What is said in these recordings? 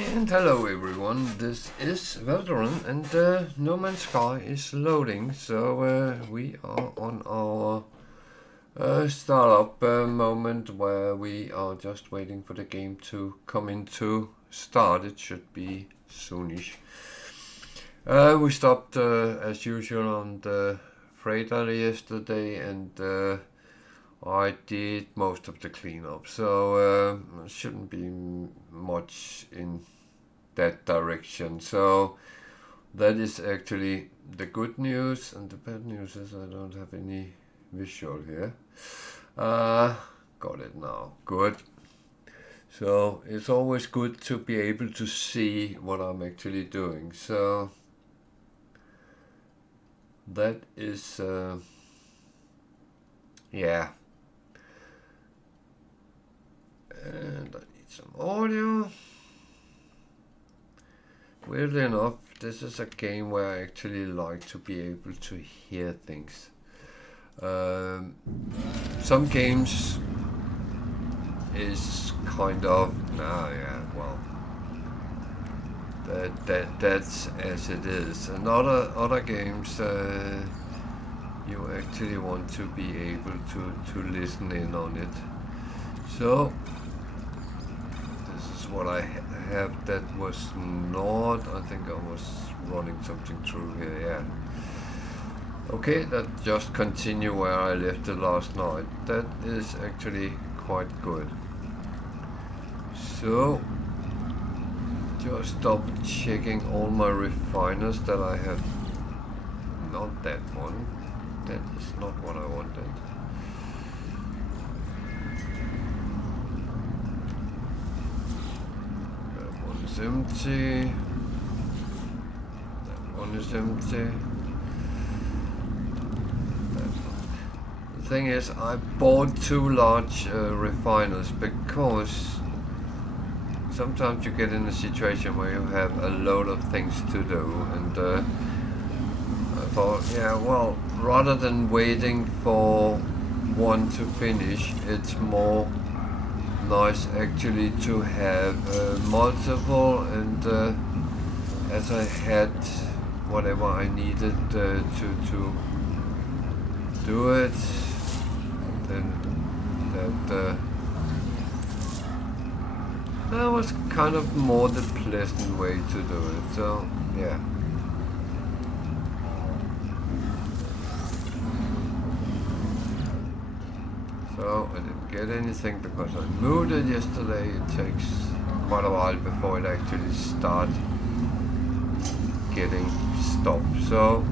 And hello everyone, this is Veteran and No Man's Sky is loading, so we are on our startup moment where we are just waiting for the game to come into start. It should be soonish. We stopped as usual on the freighter yesterday and I did most of the cleanup, so shouldn't be much in that direction. So that is actually the good news, and the bad news is I don't have any visual here. Got it now. Good. So it's always good to be able to see what I'm actually doing. So that is yeah. And I need some audio. Weirdly enough, this is a game where I actually like to be able to hear things. Some games is kind of that's as it is. And other games you actually want to be able to listen in on it. So this is what I have. That was not, I think I was running something through here, yeah. Okay, that just continue where I left it last night. That is actually quite good. So just double checking all my refiners that I have. Not that one. That is not what I wanted. Is empty. That one is empty. The thing is, I bought two large refiners because sometimes you get in a situation where you have a load of things to do, and I thought, yeah, well, rather than waiting for one to finish, it's more nice actually to have multiple, and as I had whatever I needed to do it, then that was kind of more the pleasant way to do it. So yeah. So I didn't get anything because I moved it yesterday. It takes quite a while before it actually starts getting stopped. So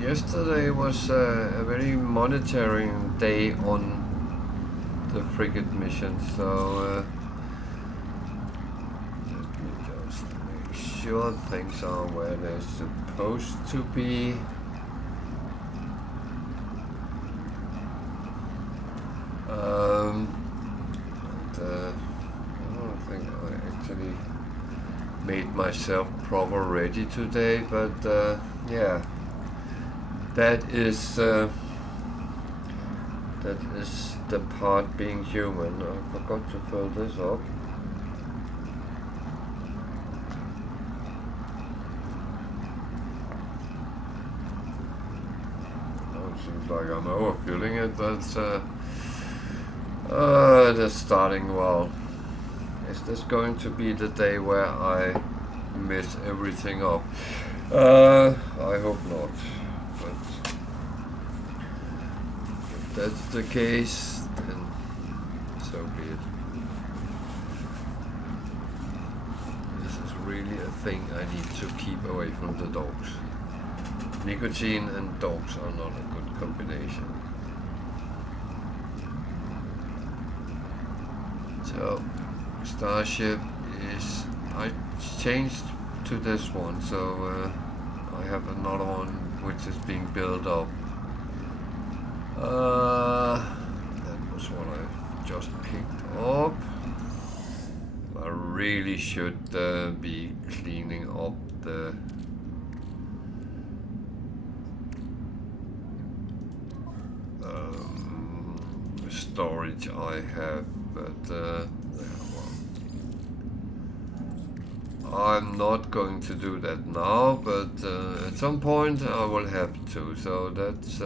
yesterday was a very monitoring day on the frigate mission. So let me just make sure things are where they're supposed to be. I don't think I actually made myself proper ready today, but yeah, that is the part being human. I forgot to fill this up. Oh, it seems like I'm overfilling it, but that's starting well. Is this going to be the day where I mess everything up? I hope not. But if that's the case, then so be it. This is really a thing I need to keep away from the dogs. Nicotine and dogs are not a good combination. So Starship is, I changed to this one, so I have another one which is being built up. That was what I just picked up. I really should be cleaning up the storage I have, but yeah, well, I'm not going to do that now, but at some point I will have to, so that's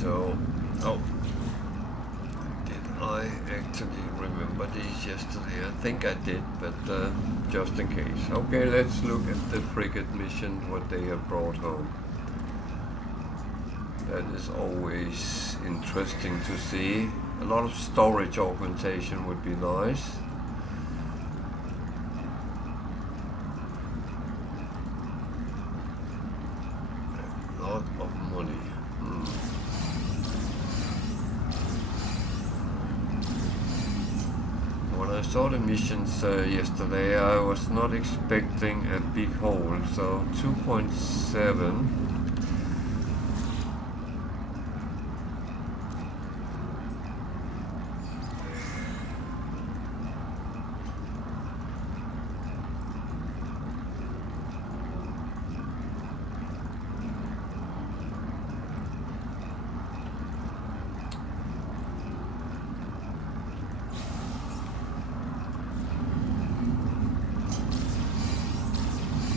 so, oh, did I actually remember these yesterday? I think I did, but just in case. Okay, let's look at the frigate mission, what they have brought home. That is always interesting to see. A lot of storage augmentation would be nice. A lot of money. When I saw the missions yesterday, I was not expecting a big hole, so 2.7.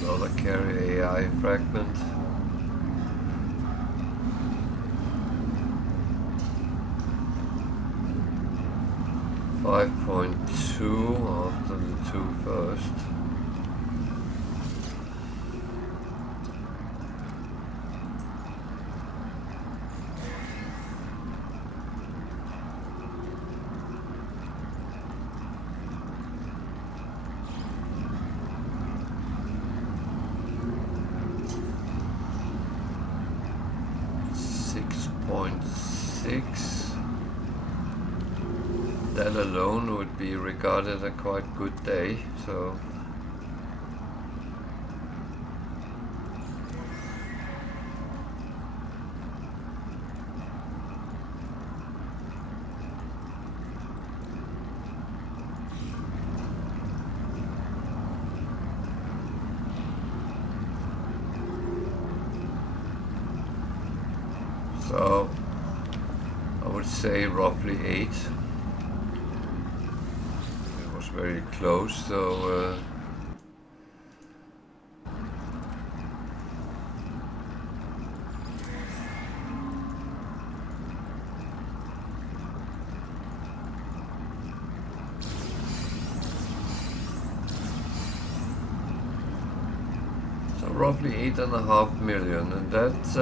Another carry AI fragment. .2 after the two first. That alone would be regarded a quite good day, so I would say roughly 8. Very close, so roughly 8.5 million, and that's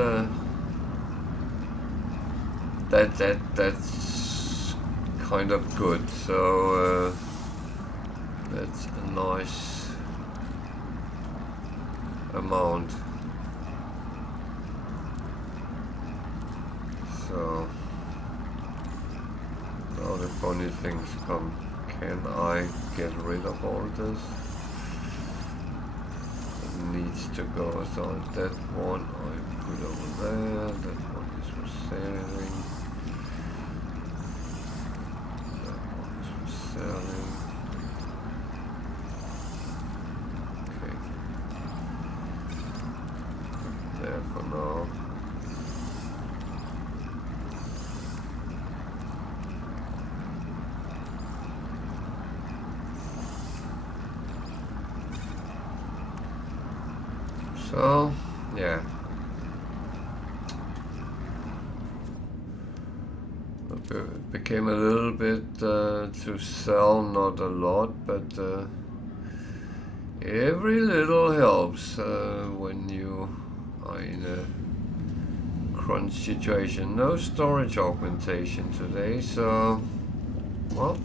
that's kind of good. So that's a nice amount. So now the funny things come. Can I get rid of all this? It needs to go. So that one I put over there. That one is for sailing. That one is for selling. There for now. So, yeah. It became a little bit to sell, not a lot, but every little helps when you are in a crunch situation. No storage augmentation today, so well,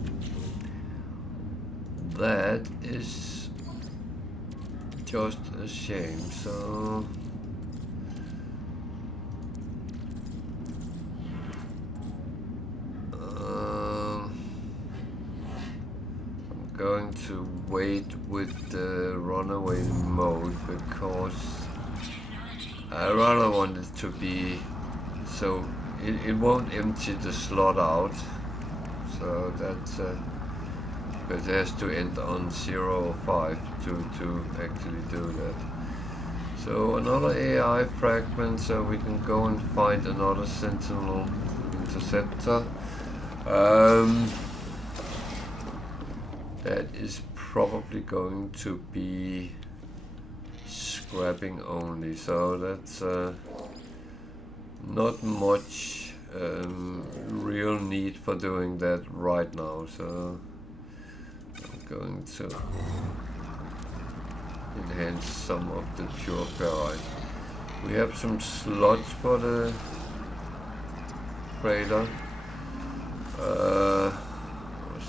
that is just a shame. So I'm going to wait with the runaway mode because I rather want it to be so it won't empty the slot out, so that's but it has to end on 0 or 5 to actually do that. So another AI fragment, so we can go and find another Sentinel interceptor. That is probably going to be scrapping only, so that's not much real need for doing that right now. So I'm going to enhance some of the pure ferrite. We have some slots for the crater. Was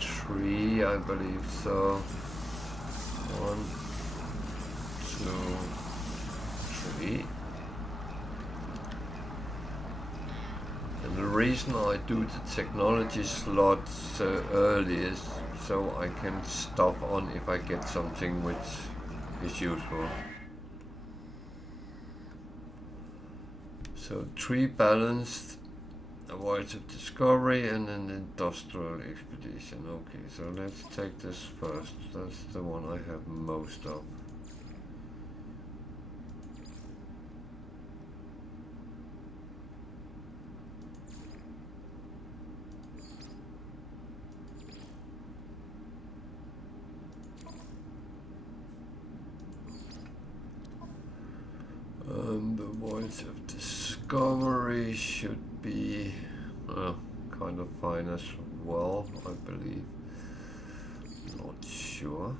3, I believe so. 1, 2, 3. And the reason I do the technology slots early is so I can stop on if I get something which is useful. So 3 balanced, a voyage of discovery and an industrial expedition. Okay, so let's take this first. That's the one I have most of. The voice of discovery should be kind of fine as well, I believe. Not sure.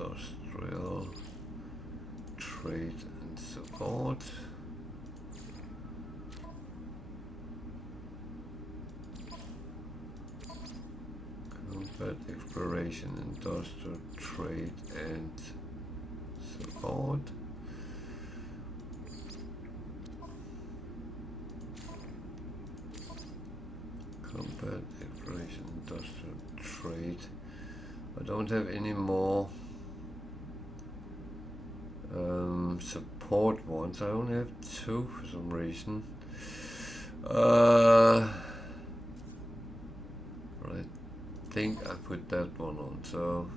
Industrial, trade and support. Combat, exploration, industrial, trade and support. Combat, exploration, industrial, trade. I don't have any more support ones. I only have 2 for some reason. But I think I put that one on, so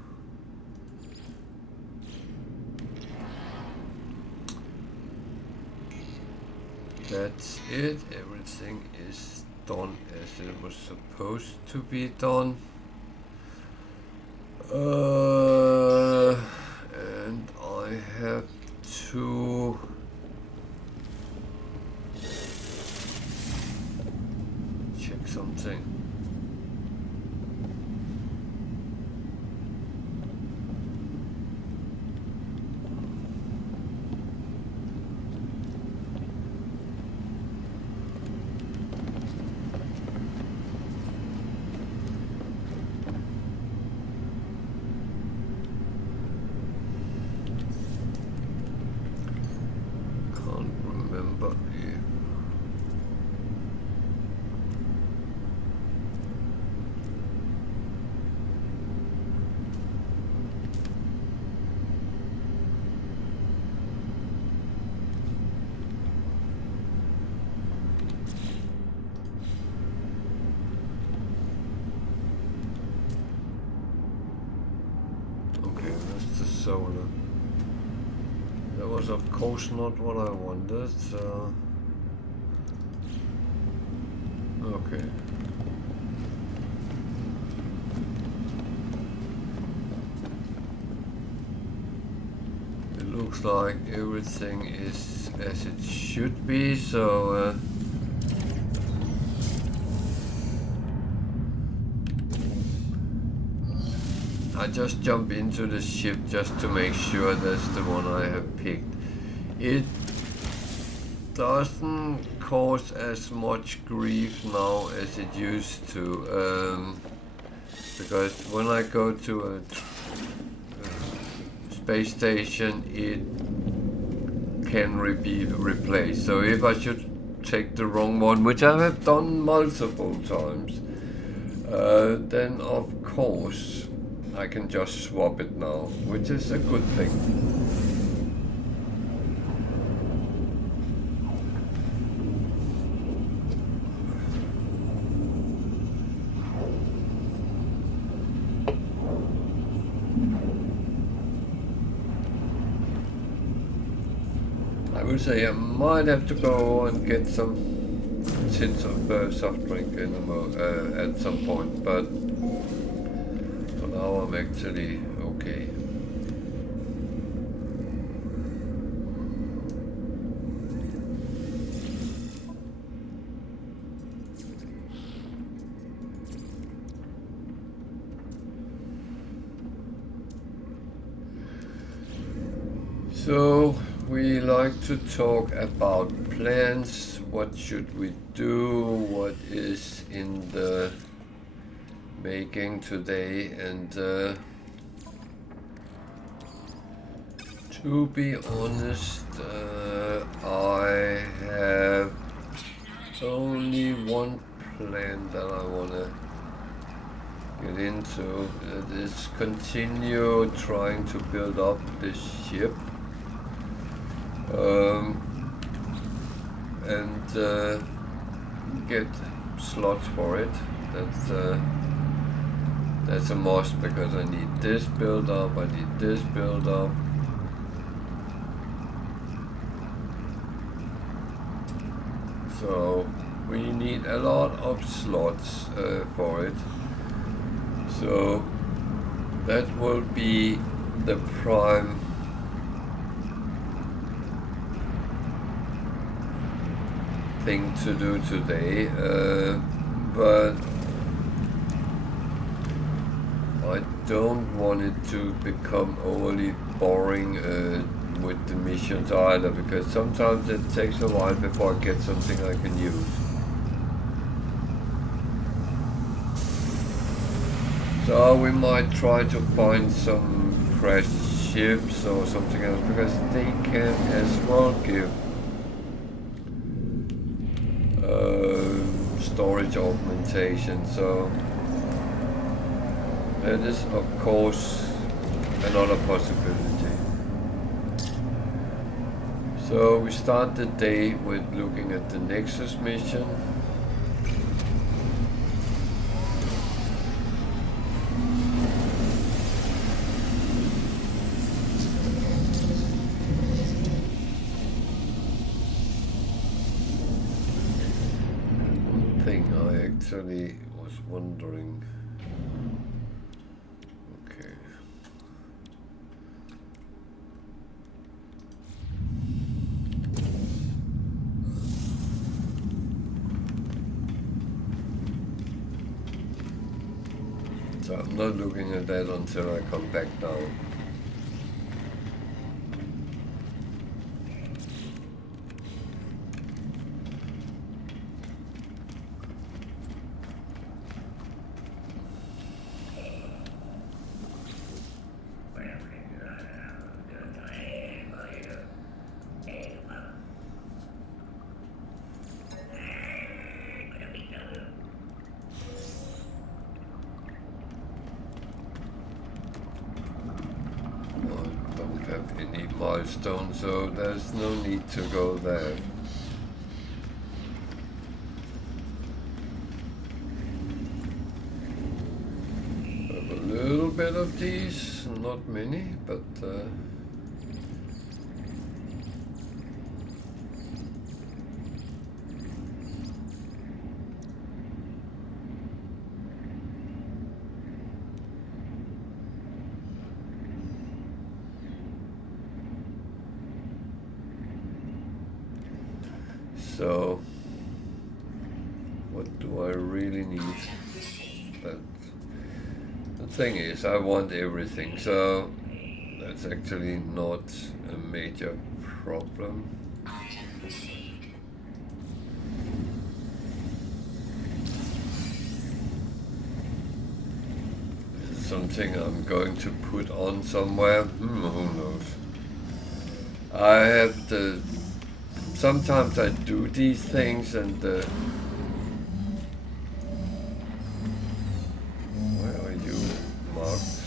that's it. Everything is done as it was supposed to be done. And I have to check something. Solar. That was of course not what I wanted, so okay. It looks like everything is as it should be, so I just jump into the ship just to make sure that's the one I have picked. It doesn't cause as much grief now as it used to, because when I go to a space station, it can be replaced. So if I should take the wrong one, which I have done multiple times, then of course I can just swap it now, which is a good thing. I would say I might have to go and get some tins of soft drink in at some point, but for now I'm actually okay. So we like to talk about plans. What should we do? What is in the making today? And to be honest, I have only one plan that I want to get into. It is continue trying to build up this ship. And get slots for it. That's a must, because I need this build up, I need this build up. So we need a lot of slots for it. So that will be the prime thing to do today, but I don't want it to become overly boring with the missions either, because sometimes it takes a while before I get something I can use. So we might try to find some crashed ships or something else, because they can as well give storage augmentation. So that is of course another possibility. So we start the day with looking at the Nexus mission. Actually was wondering, okay, so I'm not looking at that until I come back down. Milestone, so there's no need to go there. Have a little bit of these, not many, but so what do I really need? But the thing is, I want everything, so that's actually not a major problem. something I'm going to put on somewhere. Who knows? I have the... Sometimes I do these things and... where are you marked?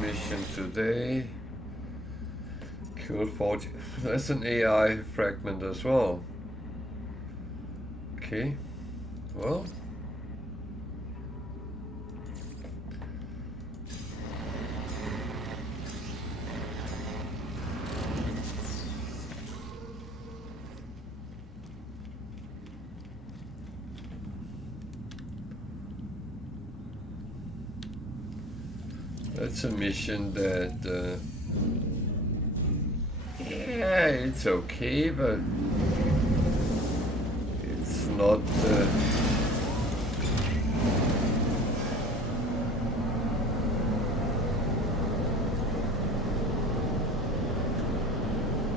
Mission today. Kill 40. That's an AI fragment as well. Okay. Well. That's a mission that, yeah, it's okay, but it's not,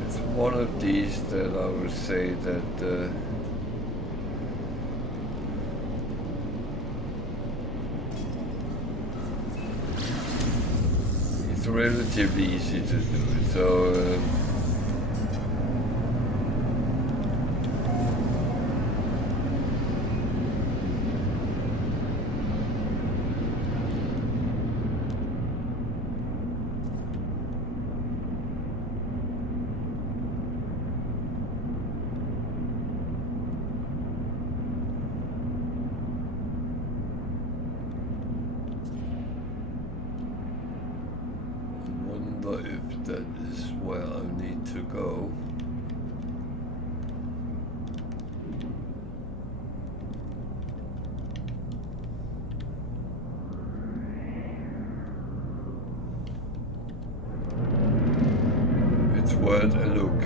it's one of these that I would say that, relatively easy to do. So if that is where I need to go. It's worth a look.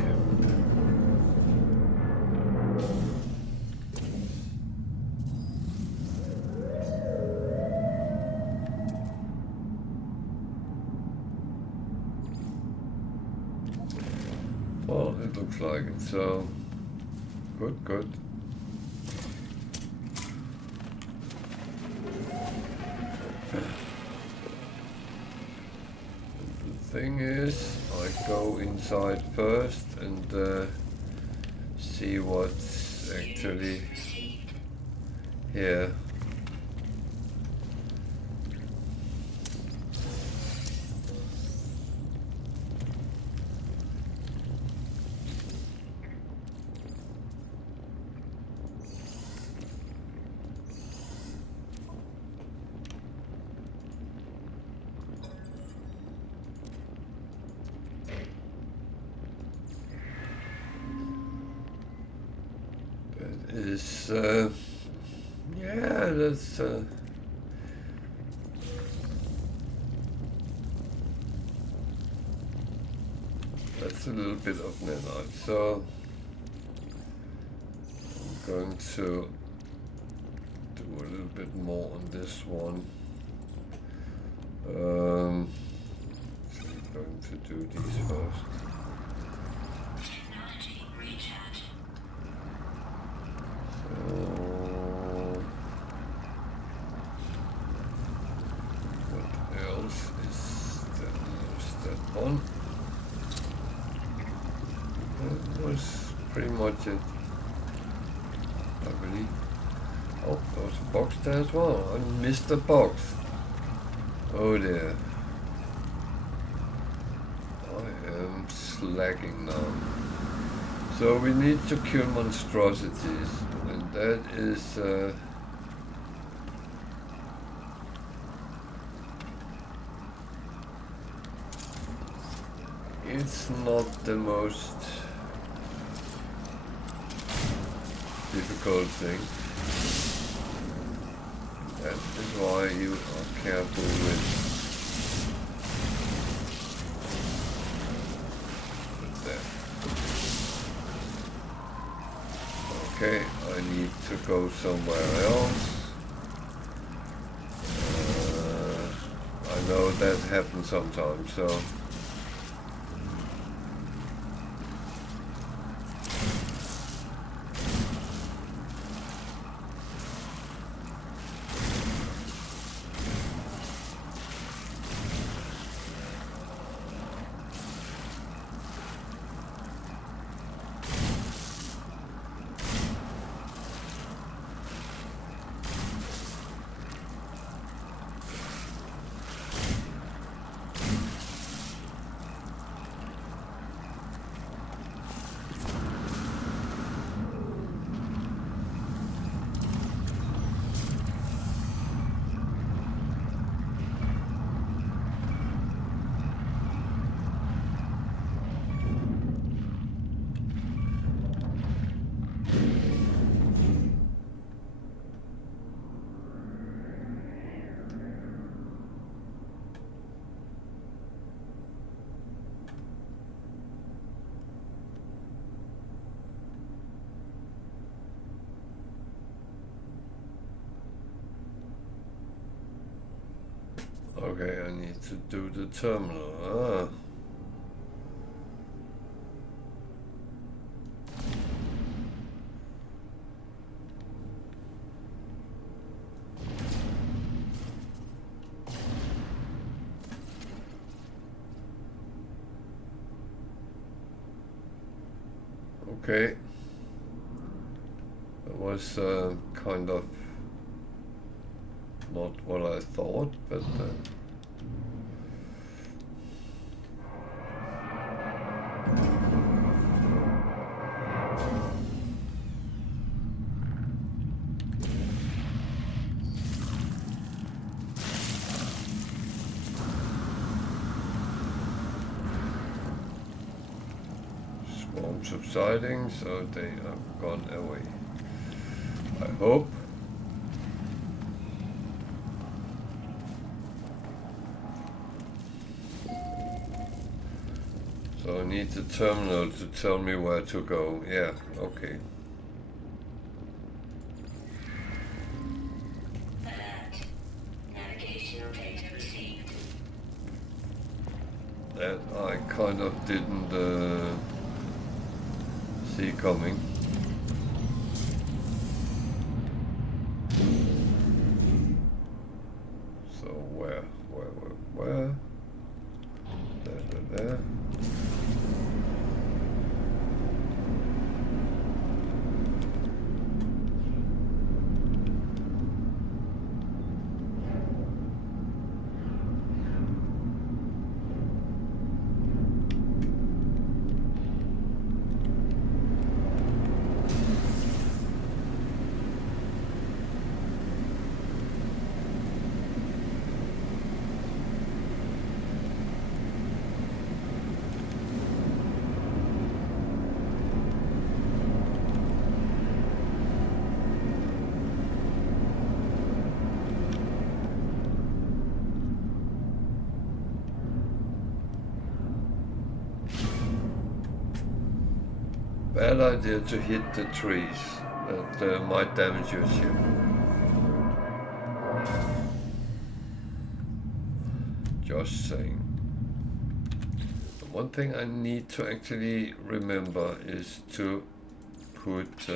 Well, it looks like it, so good. The thing is, I go inside first and see what's actually here. Yeah, that's a little bit of nanite. So I'm going to do a little bit more on this one. So I'm going to do these first. Pretty much it, I believe. Oh, there was a box there as well. I missed the box. Oh dear. I am slacking now. So we need to kill monstrosities, and that is it's not the most difficult thing. That is why you are careful with that. Okay, I need to go somewhere else. I know that happens sometimes, so. Okay, I need to do the terminal. Okay. It was kind of not what I thought, but swarm subsiding, so they have gone away. I hope. So I need the terminal to tell me where to go. Yeah, okay. Alert. Navigational data received. That I kind of didn't see coming. So where? There. Bad idea to hit the trees. That might damage your ship. Just saying. One thing I need to actually remember is to put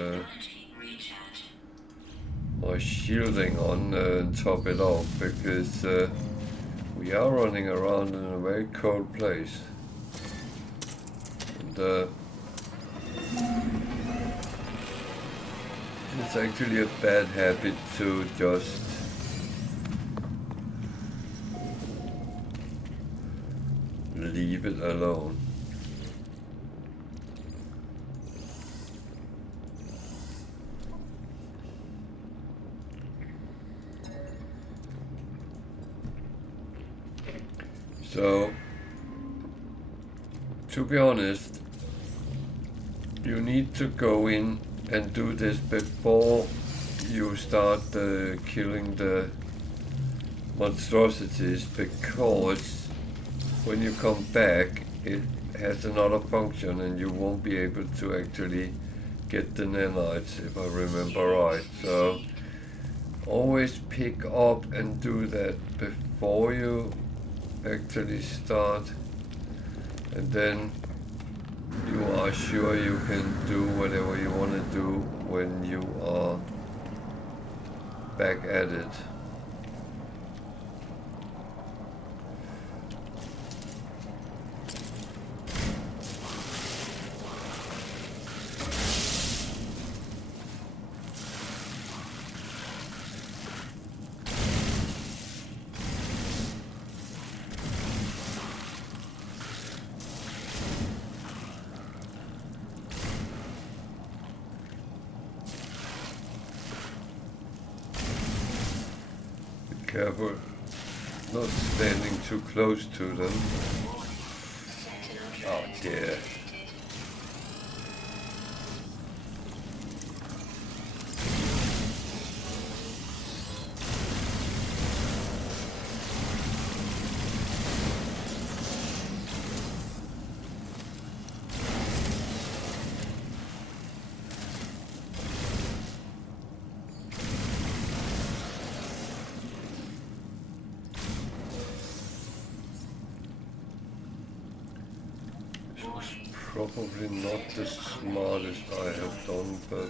my shielding on and top it off, because we are running around in a very cold place. And it's actually a bad habit to just leave it alone. So, to be honest, you need to go in and do this before you start killing the monstrosities, because when you come back it has another function and you won't be able to actually get the nanites, if I remember right. So always pick up and do that before you actually start, and then you are sure you can do whatever you want to do when you are back at it. Careful, not standing too close to them. Oh dear. Probably not the smartest I have done, but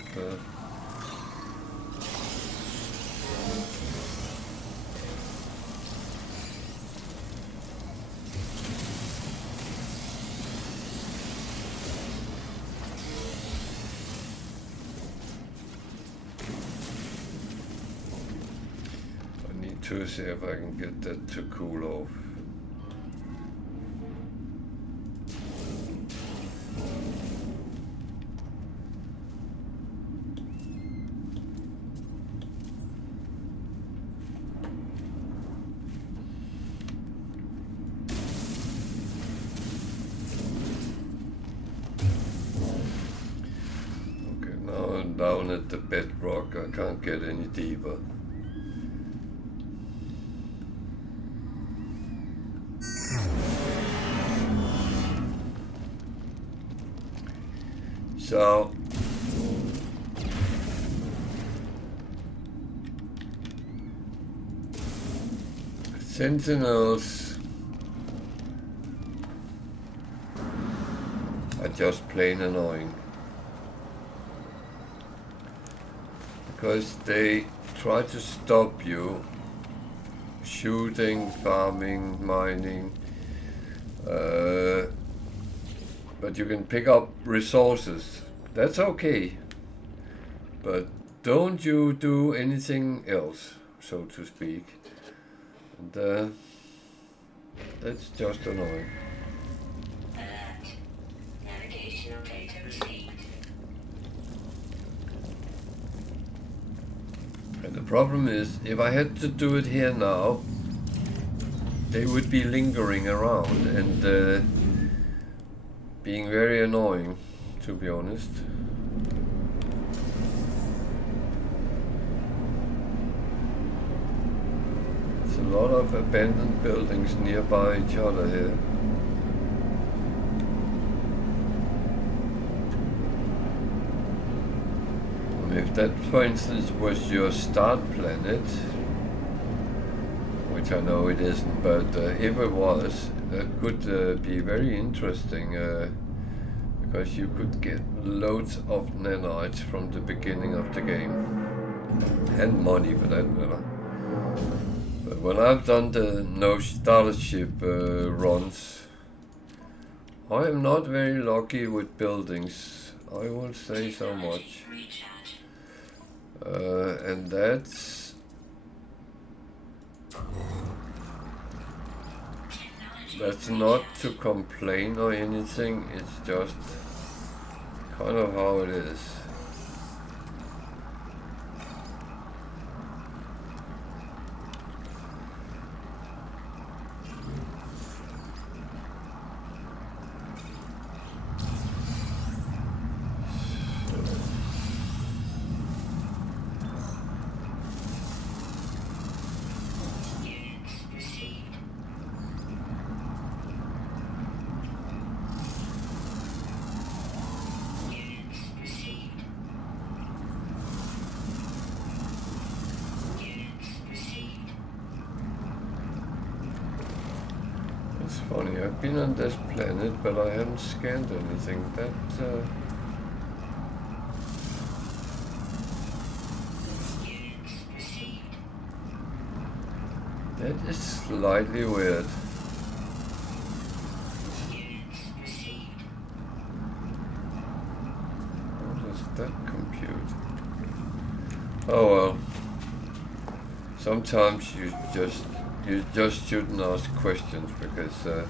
I need to see if I can get that to cool off. Down at the bedrock, I can't get any deeper. So Sentinels are just plain annoying. Because they try to stop you shooting, farming, mining, but you can pick up resources. That's okay, but don't you do anything else, so to speak. And that's just annoying. Alert. Navigational data received. And the problem is, if I had to do it here now, they would be lingering around and being very annoying, to be honest. There's a lot of abandoned buildings nearby each other here. If that, for instance, was your start planet, which I know it isn't, but if it was, that could be very interesting, because you could get loads of nanites from the beginning of the game, and money for that matter. But when I've done the no starship runs, I am not very lucky with buildings, I will say so much. And that's not to complain or anything, it's just kind of how it is. Units received. I've been on this planet, but I haven't scanned anything. That is slightly weird. What does that compute? Oh well. Sometimes you just shouldn't ask questions because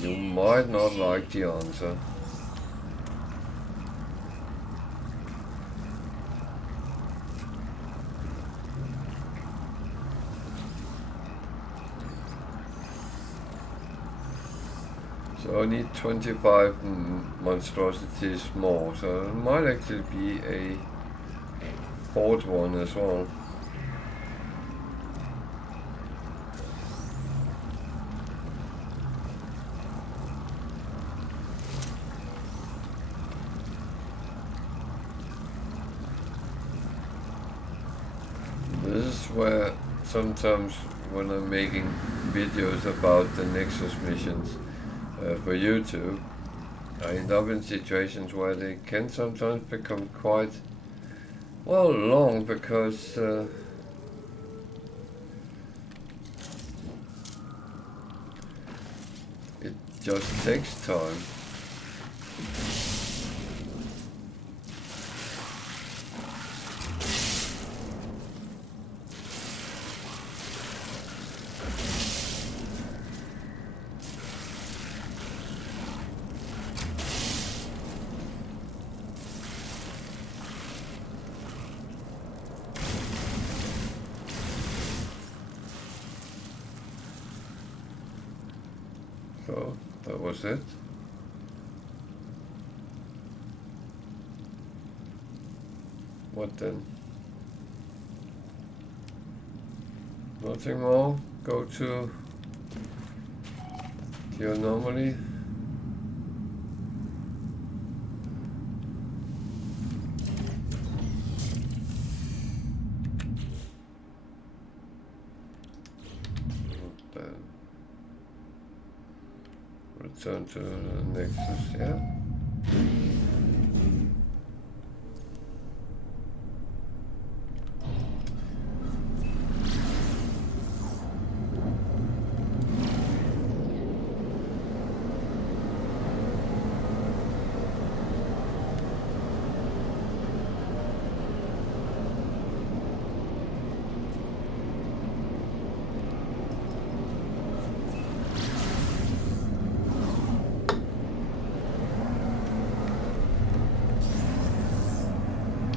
you might not like the answer. So I need 25 monstrosities more, so it might actually be a fourth one as well. This is where sometimes when I'm making videos about the Nexus missions for YouTube, I end up in situations where they can sometimes become quite, well, long because it just takes time. So that was it. What then? Nothing more? Go to the anomaly. Return to the Nexus, yeah.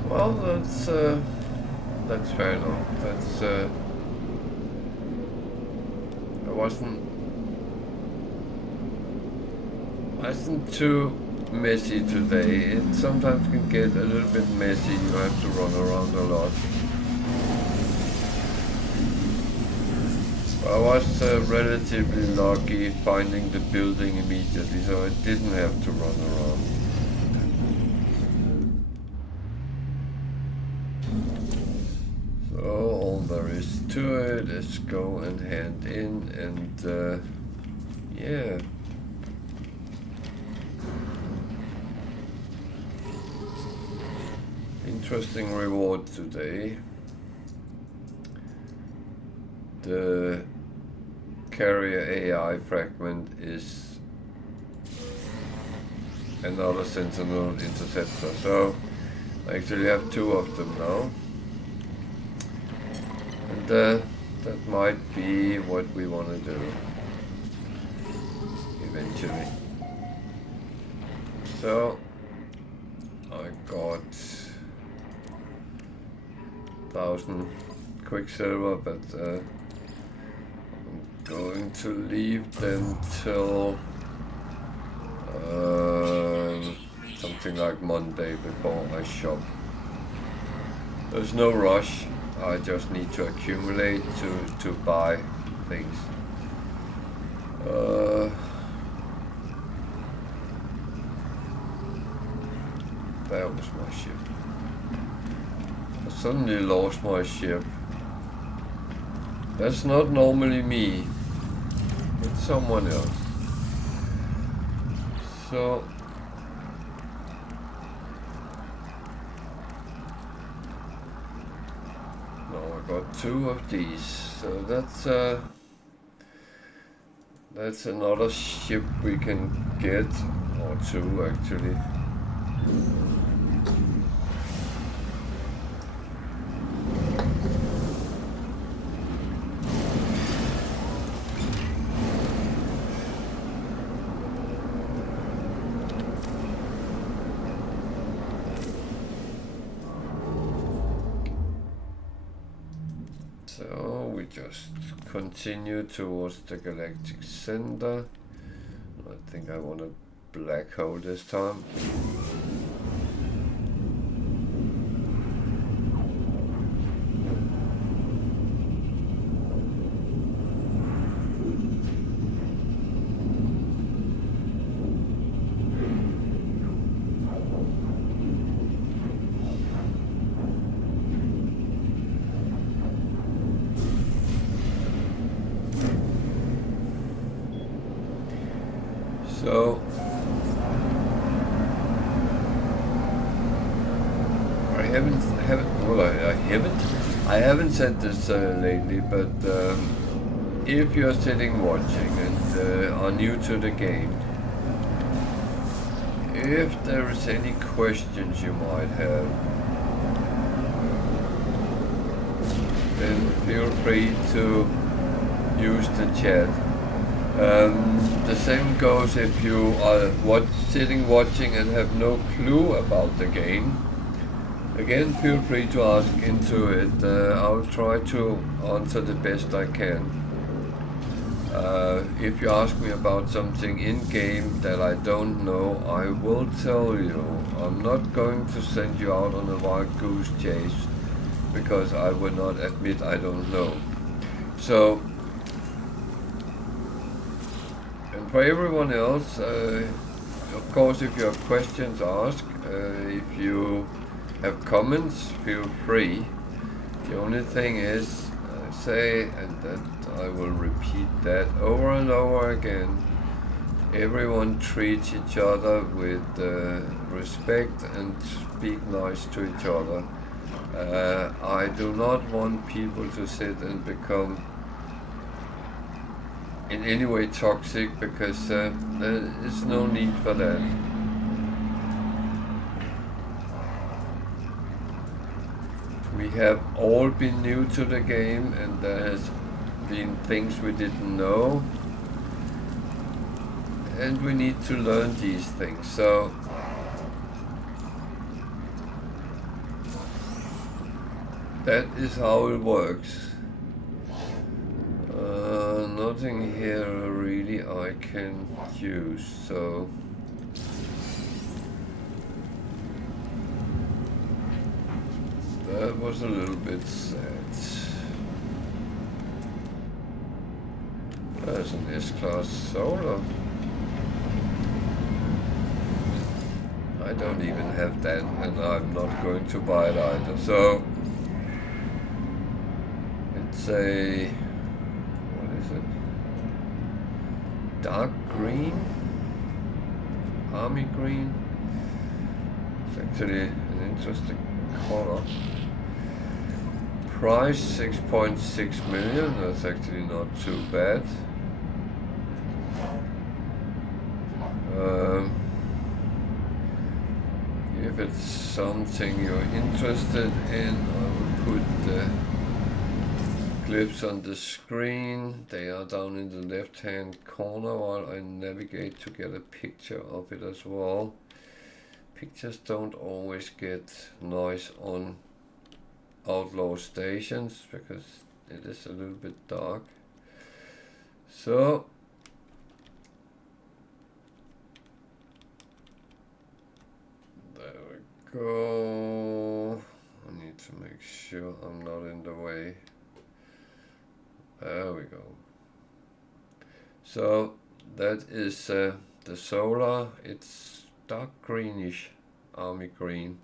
Well, that's fair enough. That's I wasn't too messy today. It sometimes can get a little bit messy. You have to run around a lot. I was relatively lucky finding the building immediately, so I didn't have to run around. All there is to it is go and hand in and yeah. Interesting reward today. The carrier AI fragment is another Sentinel interceptor, so I actually have two of them now. And that might be what we want to do eventually. So I got 1,000 Quicksilver, but I'm going to leave them till something like Monday before I shop. There's no rush. I just need to accumulate to buy things. That was my ship. I suddenly lost my ship. That's not normally me. It's someone else. So now I got 2 of these. So that's another ship we can get, or 2 actually. So we just continue towards the galactic center. I think I want a black hole this time. So I haven't said this lately, but if you're sitting watching and are new to the game, if there is any questions you might have, then feel free to use the chat. The same goes if you are sitting watching and have no clue about the game. Again, feel free to ask into it. I'll try to answer the best I can. If you ask me about something in-game that I don't know, I will tell you. I'm not going to send you out on a wild goose chase because I will not admit I don't know. So, and for everyone else, of course, if you have questions, ask. If you have comments, feel free. The only thing is, say, and that I will repeat that over and over again, everyone treats each other with respect and speak nice to each other. I do not want people to sit and become in any way toxic, because there is no need for that. We have all been new to the game, and there has been things we didn't know, and we need to learn these things. So that is how it works. Nothing here really I can use, so that was a little bit sad. There's an S-Class solar. I don't even have that, and I'm not going to buy it either. So it's a, what is it? Dark green? Army green? It's actually an interesting color. Price 6.6 million, that's actually not too bad. If it's something you're interested in, I will put the clips on the screen. They are down in the left hand corner while I navigate to get a picture of it as well. Pictures don't always get nice on outlaw stations because it is a little bit dark. So there we go. I need to make sure I'm not in the way. There we go. So that is the solar. It's dark greenish, army green.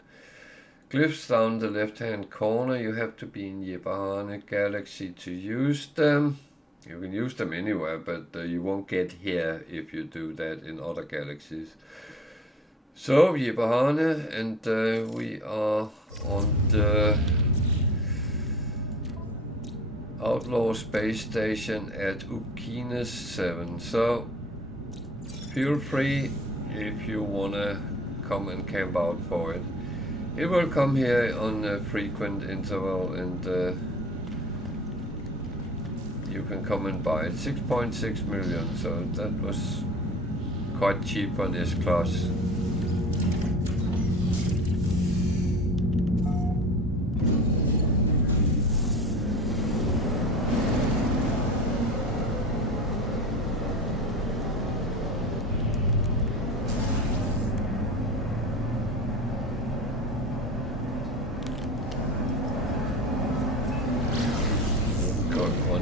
Glyphs down the left hand corner. You have to be in Yeberhahne galaxy to use them. You can use them anywhere, but you won't get here if you do that in other galaxies. So, Yeberhahne, and we are on the Outlaw Space Station at Ukines 7. So, feel free if you wanna come and camp out for it. It will come here on a frequent interval, and you can come and buy it. 6.6 million, so that was quite cheap on this class.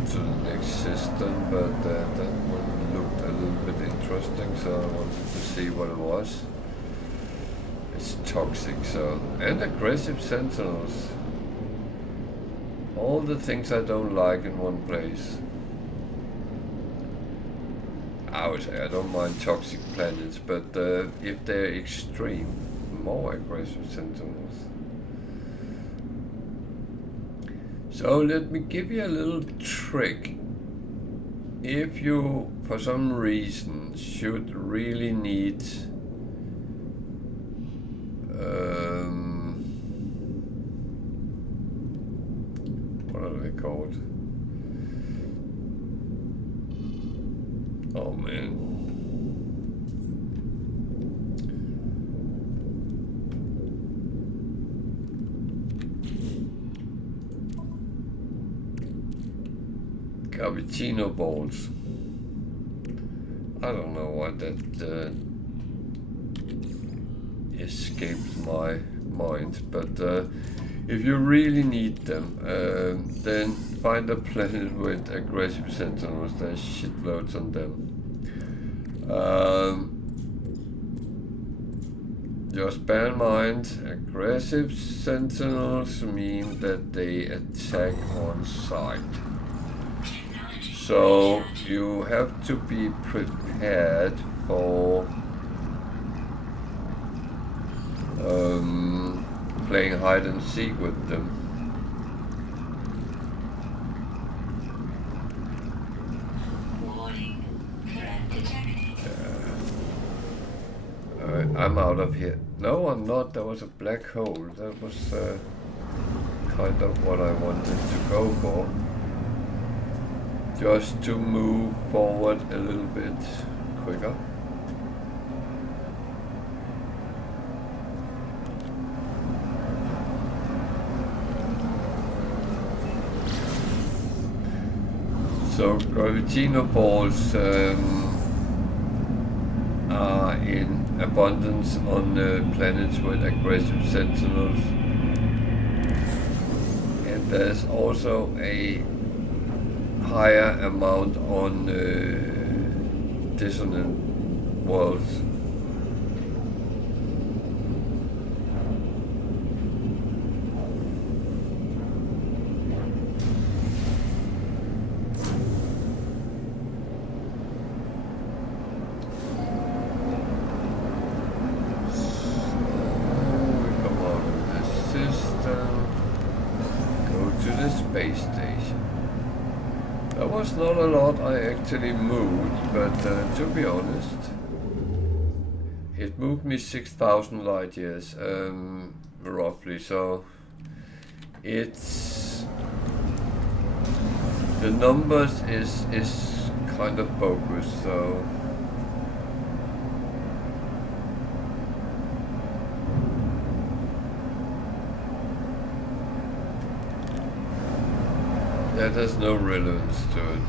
To the next system, but that one looked a little bit interesting, so I wanted to see what it was. It's toxic, so, and aggressive sentinels. All the things I don't like in one place. I would say I don't mind toxic planets, but if they're extreme, more aggressive sentinels. So let me give you a little trick. If you, for some reason, should really need what are they called? Oh man. Cappuccino balls. I don't know why that escaped my mind, but if you really need them, then find a planet with aggressive sentinels. There's shitloads on them. Just bear in mind, aggressive sentinels mean that they attack on sight. So you have to be prepared for playing hide and seek with them. Warning. Threat detected. Alright, I'm out of here. No, I'm not. There was a black hole. That was kind of what I wanted to go for. Just to move forward a little bit quicker. So gravitino balls are in abundance on planets with aggressive sentinels, and there's also a higher amount on dissonant worlds. Not a lot I actually moved, but to be honest, it moved me 6,000 light years, roughly, so it's, the numbers is kind of bogus, so that has no relevance to it.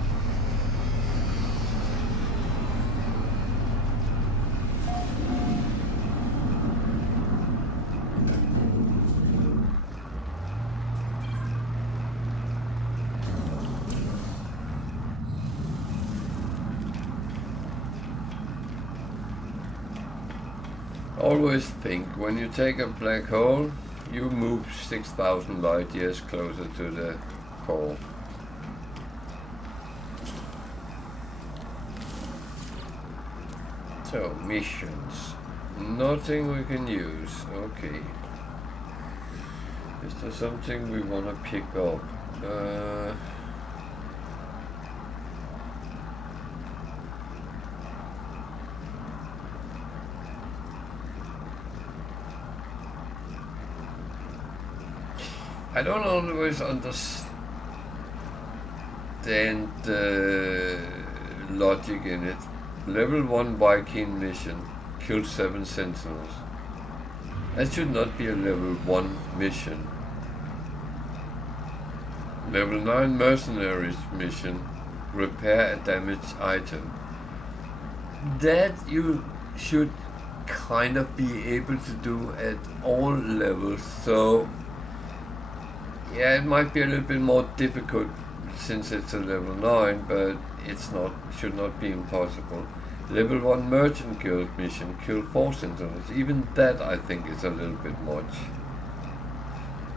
Always think, when you take a black hole, you move 6,000 light years closer to the core. So, missions. Nothing we can use. Okay. Is there something we want to pick up? I don't always understand the logic in it. Level 1 Viking mission. Kill 7 sentinels. That should not be a level 1 mission. Level 9 mercenaries mission. Repair a damaged item. That you should kind of be able to do at all levels. So yeah, it might be a little bit more difficult since it's a level 9, but it's not, should not be impossible. Level 1 Merchant Guild mission, kill 4 sentinels. Even that I think is a little bit much.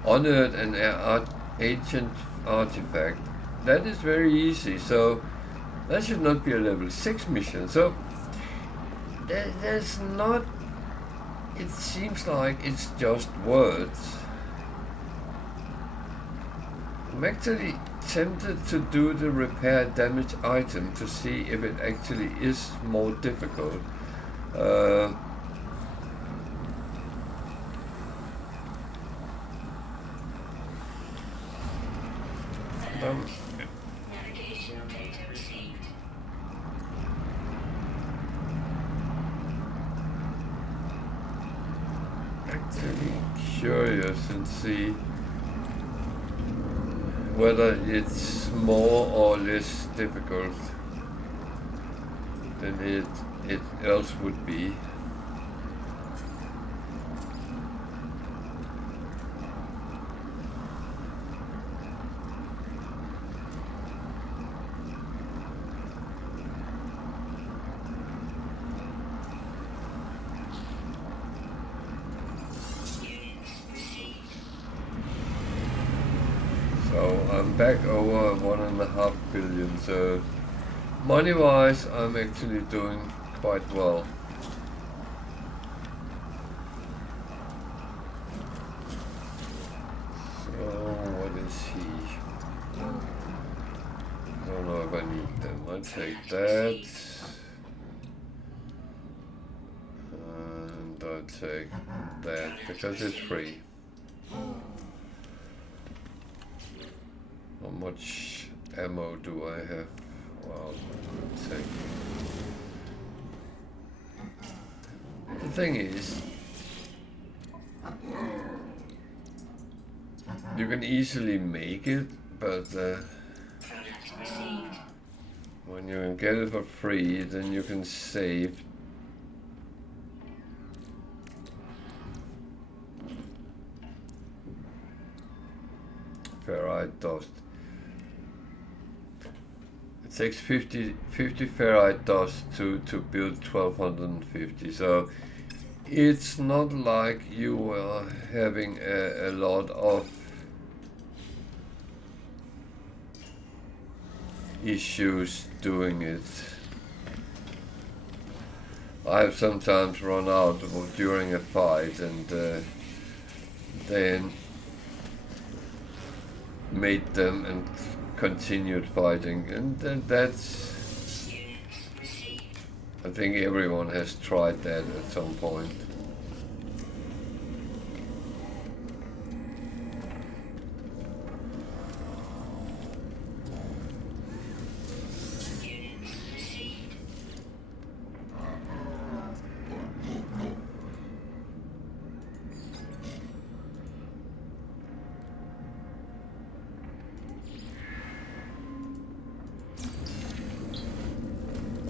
Unearth an ancient artifact. That is very easy, so that should not be a level 6 mission. So there's not, it seems like it's just words. I'm actually tempted to do the repair damaged item to see if it actually is more difficult. Navigational data received. Actually curious and see whether it's more or less difficult than it else would be. I'm back over 1.5 billion, so money-wise I'm actually doing quite well. So what is he? I don't know if I need them. I'll take that. And I'll take that because it's free. How much ammo do I have? Well, let's see. The thing is, you can easily make it, but when you can get it for free, then you can save. Ferrite dust. It takes 50 ferrite dust to build 1250, so it's not like you are having a lot of issues doing it. I have sometimes run out during a fight and then made them and continued fighting, and that's, I think everyone has tried that at some point.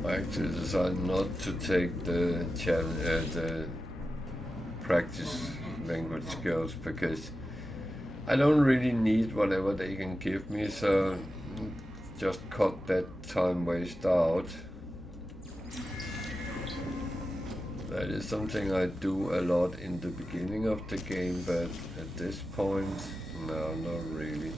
I actually decided not to take the challenge, the practice language skills, because I don't really need whatever they can give me, so just cut that time waste out. That is something I do a lot in the beginning of the game, but at this point, no, not really.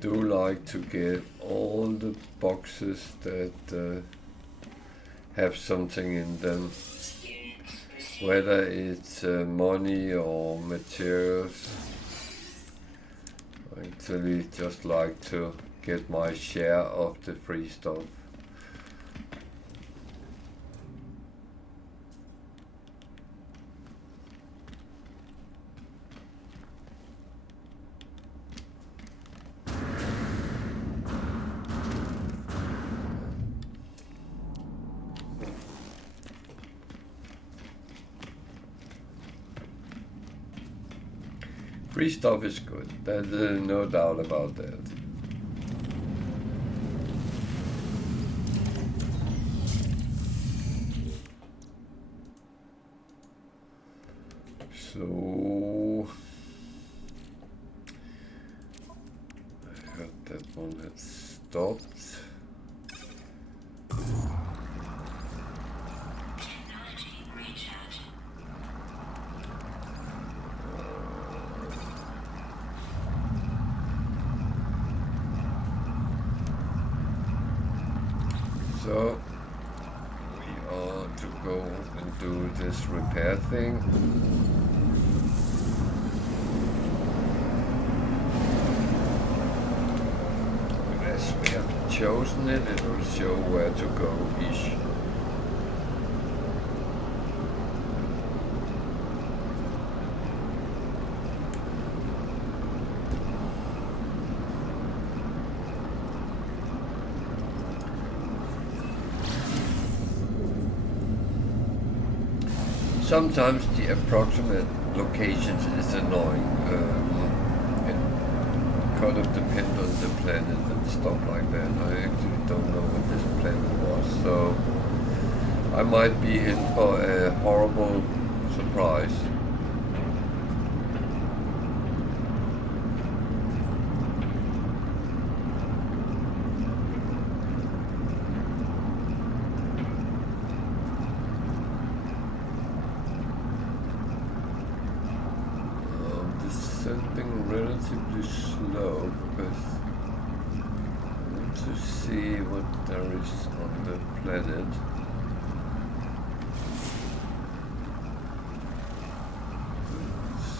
do like to get all the boxes that have something in them, whether it's money or materials. I actually just like to get my share of the free stuff. Free stuff is good, there's no doubt about that. So I heard that one had stopped. So we are to go and do this repair thing. As we have chosen it, it will show where to go-ish. Sometimes the approximate locations is annoying. It kind of depends on the planet and stuff like that. I actually don't know what this planet was, so I might be in for a horrible surprise. Descending relatively slow because I want to see what there is on the planet.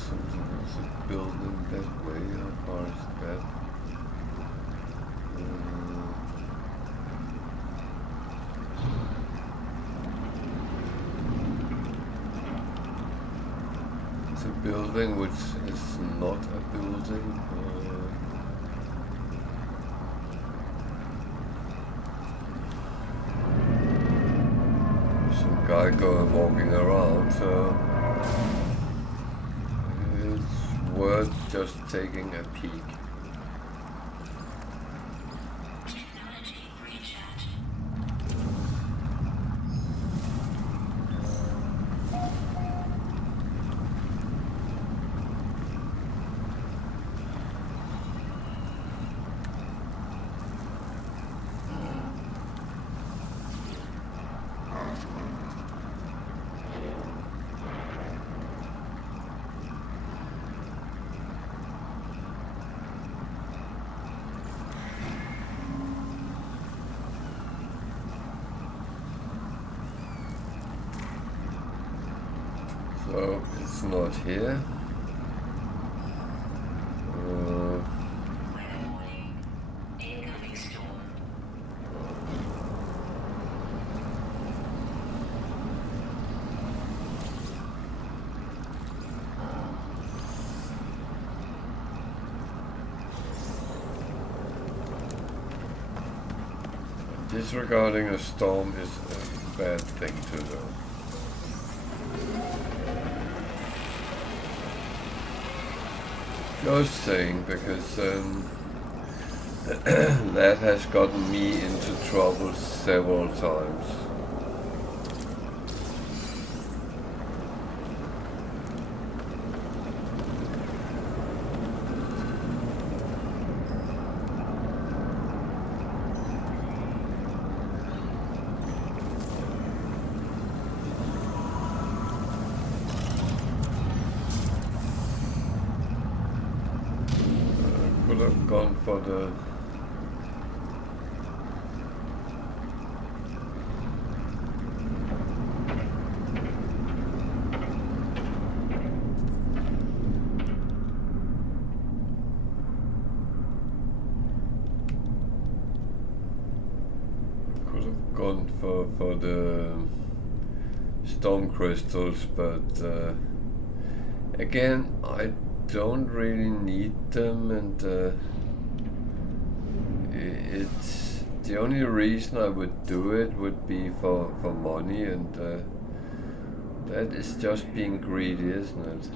Something else is building that way. How far is that? It's a building which is not a building. Some guy walking around, so it's worth just taking a peek. So it's not here. Incoming storm. Disregarding a storm is a bad thing to do. Just saying, because that has gotten me into trouble several times. Could have gone for but could have gone for the storm crystals, but again, I don't really need them, and it's the only reason I would do it would be for money, and that is just being greedy, isn't it?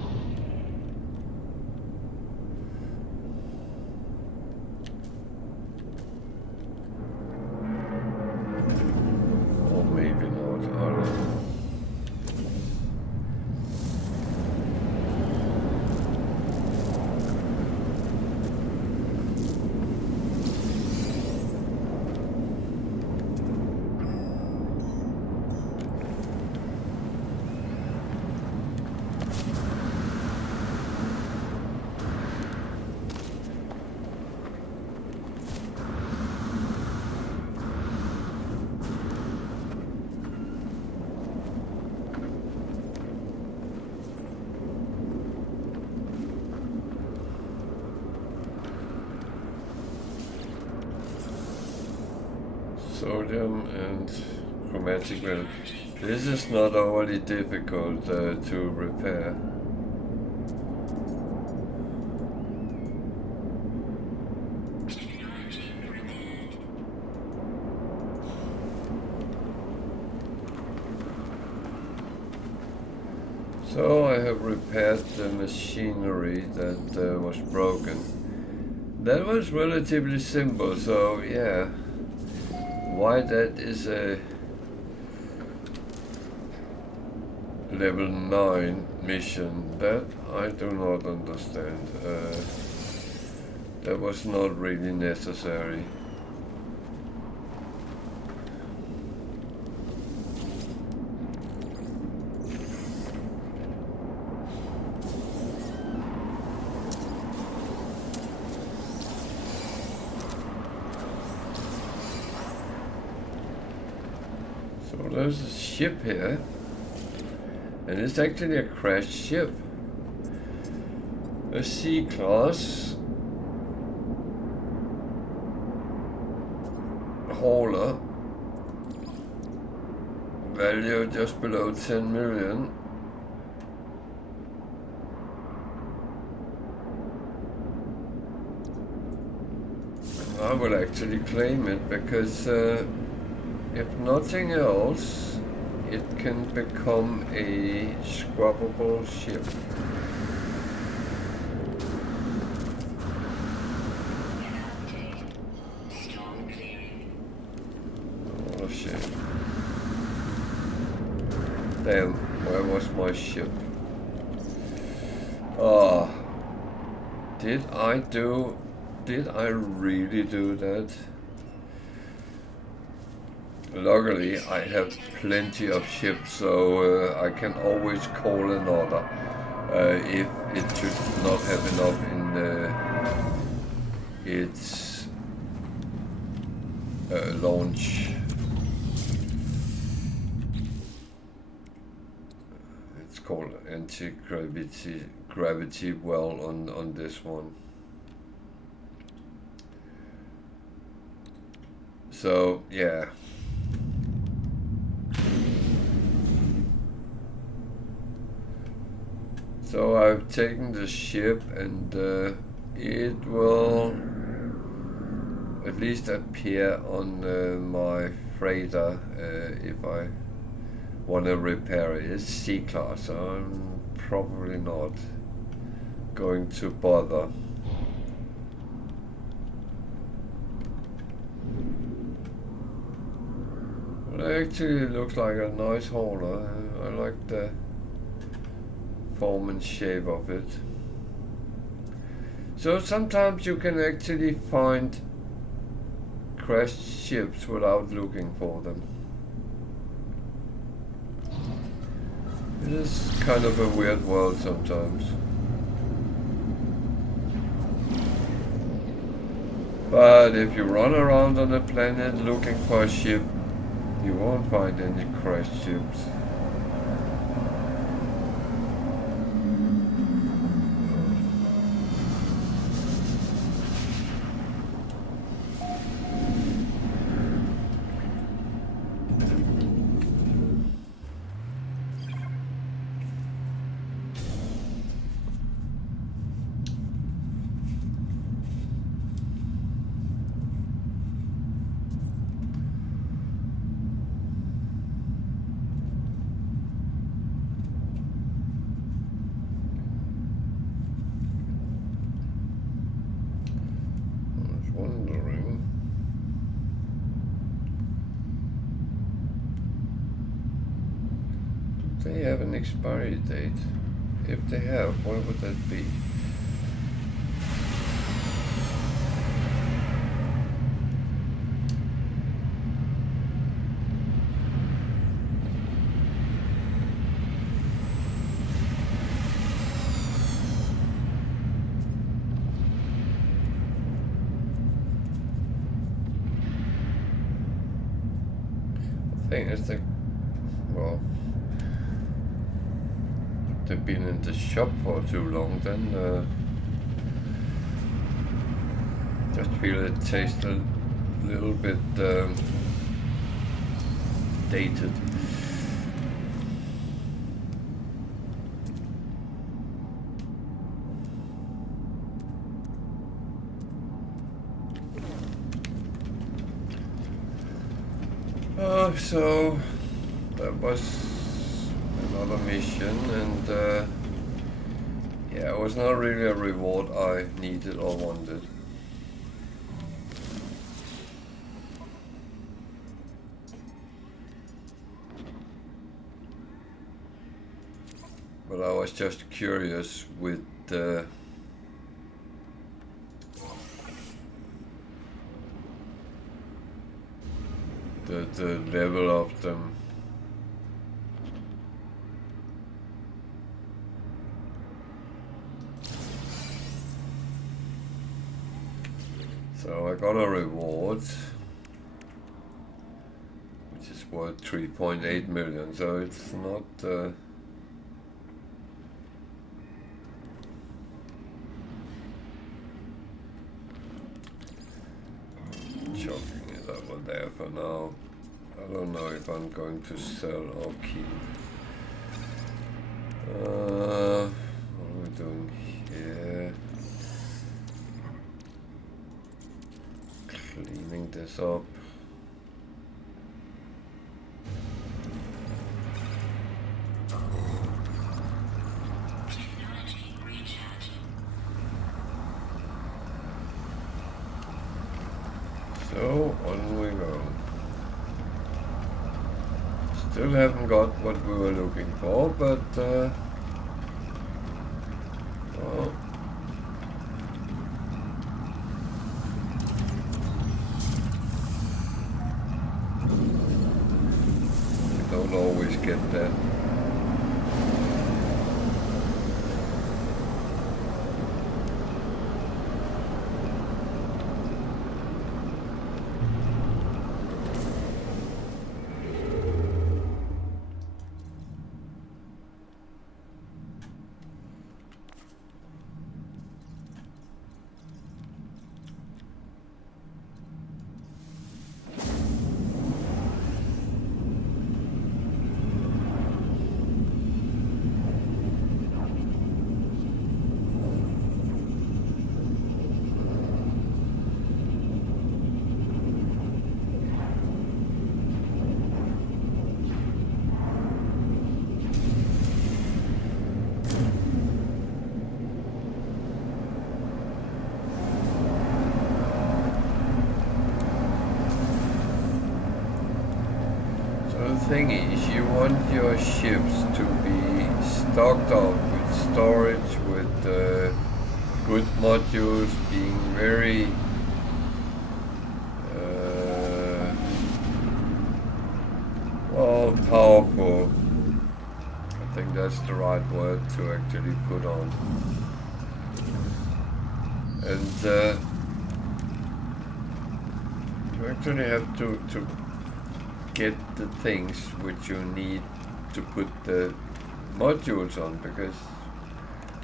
Or maybe not, I don't know. Sodium and chromatic metal. This is not overly difficult to repair. So I have repaired the machinery that was broken. That was relatively simple, so yeah. Why that is a level 9 mission, that I do not understand. That was not really necessary. There's a ship here, and it's actually a crashed ship. A C-class hauler, value just below 10 million. And I will actually claim it because if nothing else, it can become a scrubbable ship. Oh shit. Damn, where was my ship? Oh, did I really do that? Luckily, I have plenty of ships, so I can always call another if it should not have enough in its launch. It's called anti-gravity well on this one. So yeah. So I've taken the ship, and it will at least appear on my freighter if I want to repair it. It's C-class, so I'm probably not going to bother. But it actually looks like a nice hauler. I like the form and shape of it. So sometimes you can actually find crashed ships without looking for them. It is kind of a weird world sometimes. But if you run around on the planet looking for a ship, you won't find any crashed ships. They have an expiry date. If they have, what would that be? I think it's the, well, they've been in the shop for too long, then just feel it tastes a little bit dated. So that was another mission, and yeah, it was not really a reward I needed or wanted. But I was just curious with the level of them. So I got a reward, which is worth 3.8 million, so it's not chucking it over there for now. I don't know if I'm going to sell or keep. What are we doing here? Cleaning this up. So on we go. Still haven't got what we were looking for, but well, we don't always get that. Thing is, you want your ships to be stocked up with storage, with good modules, being very well, powerful. I think that's the right word to actually put on. And You actually have to get the things which you need to put the modules on, because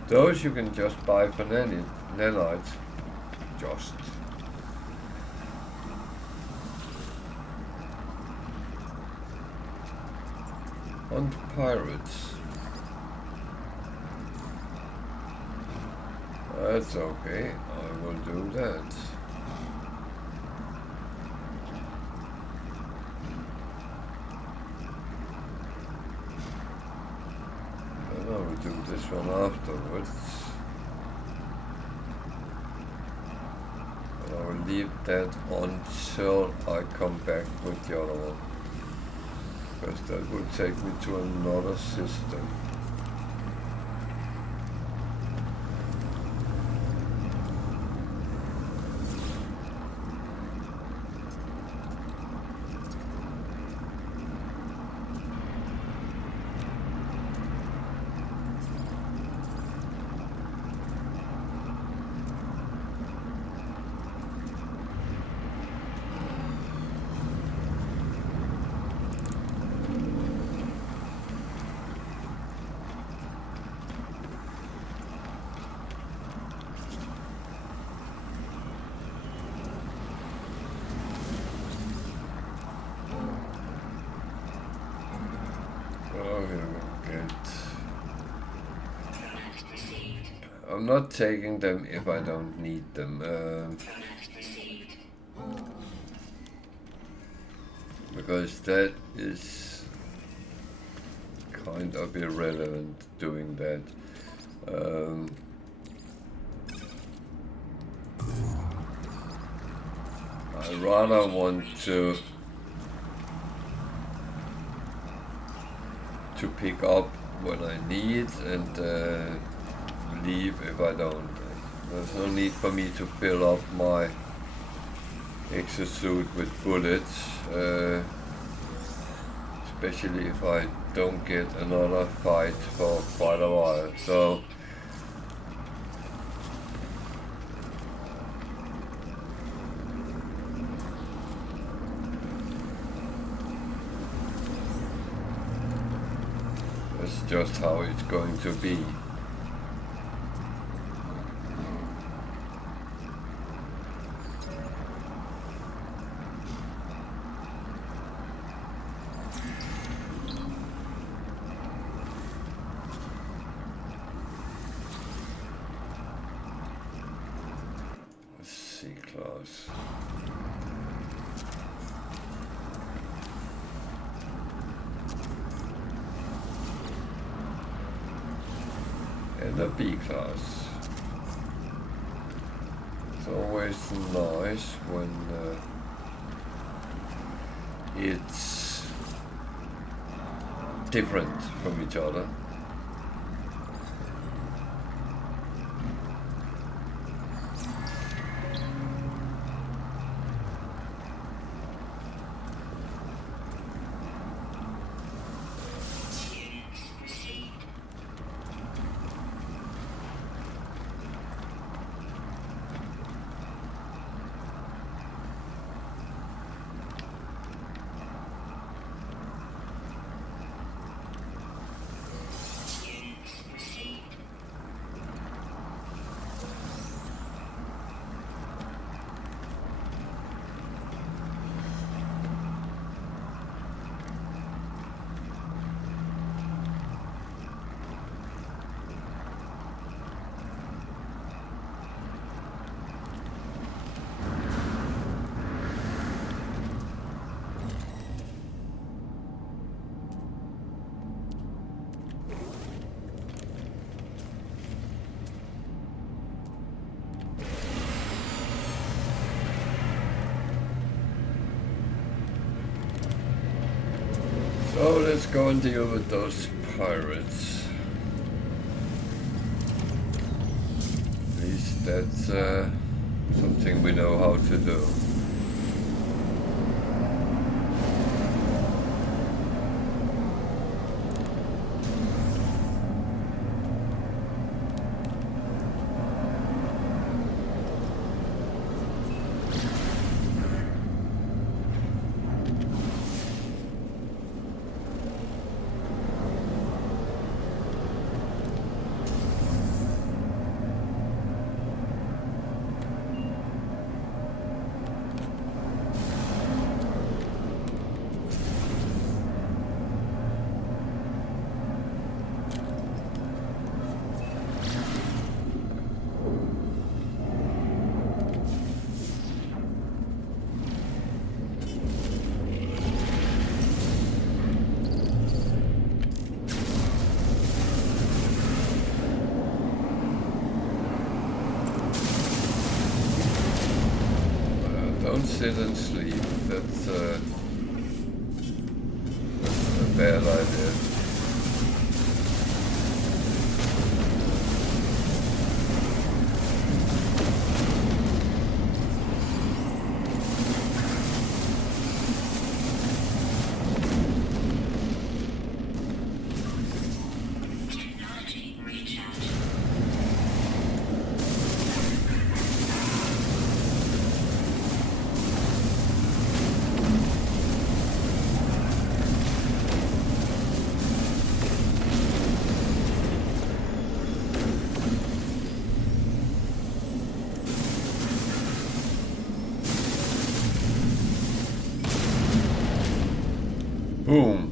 those you can just buy for nanites. Just. Hunt pirates. That's okay, I will do that. And I will do this one afterwards. And I will leave that until I come back with the other one. Because that will take me to another system. I'm not taking them if I don't need them. Because that is kind of irrelevant doing that. I rather want to pick up when I need and leave if I don't. There's no need for me to fill up my exosuit with bullets, especially if I don't get another fight for quite a while. So that's just how it's going to be. And a B class. It's always nice when it's different from each other. So let's go and deal with those pirates. At least that's something we know how to do. Don't sit and sleep. That's a bad idea. Technology recharge. Boom.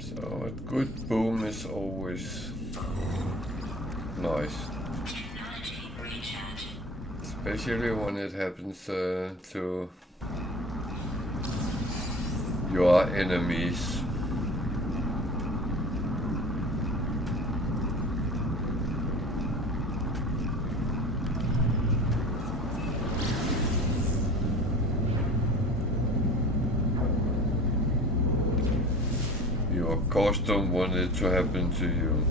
So a good boom is always nice, Technology recharge. especially when it happens to your enemies. You of course don't want it to happen to you.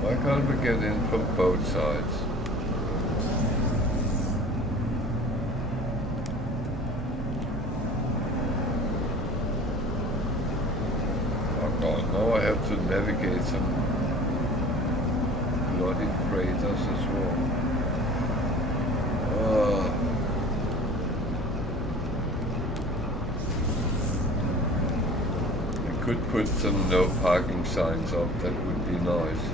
Why can't we get in from both sides? Oh god, now I have to navigate some bloody freighters as well. I could put some no parking signs up, that would be nice.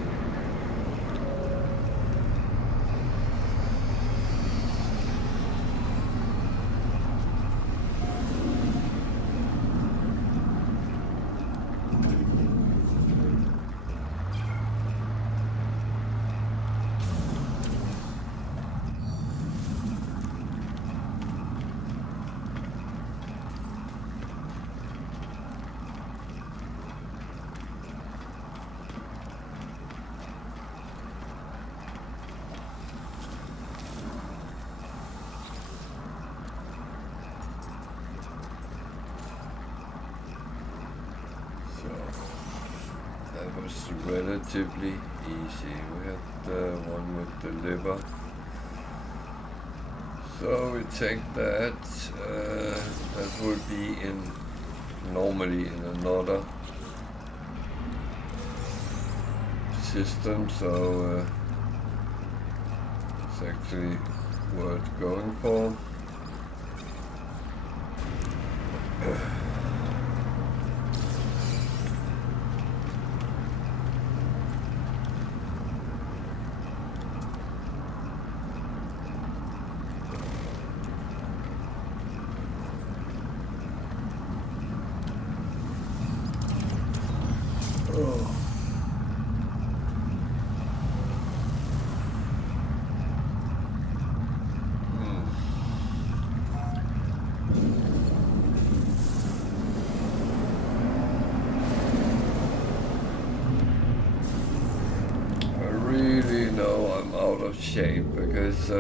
That was relatively easy. We had the one with the liver. So we take that. That would be normally in another system. So it's actually worth going for. Shape because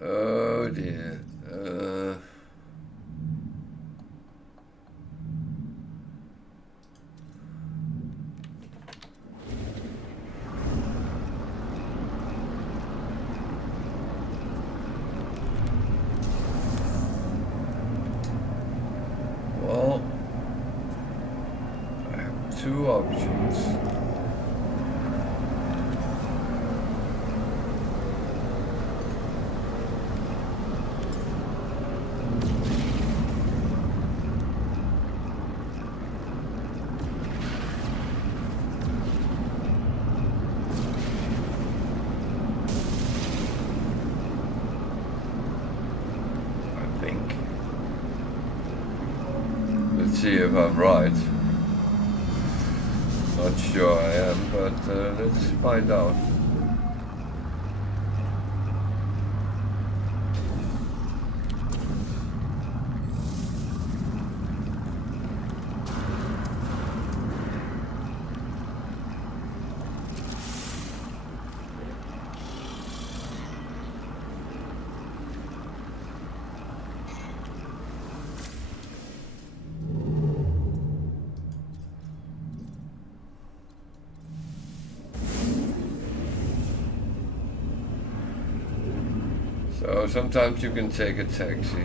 oh dear. two options. See if I'm right. Not sure I am, but let's find out. So sometimes you can take a taxi.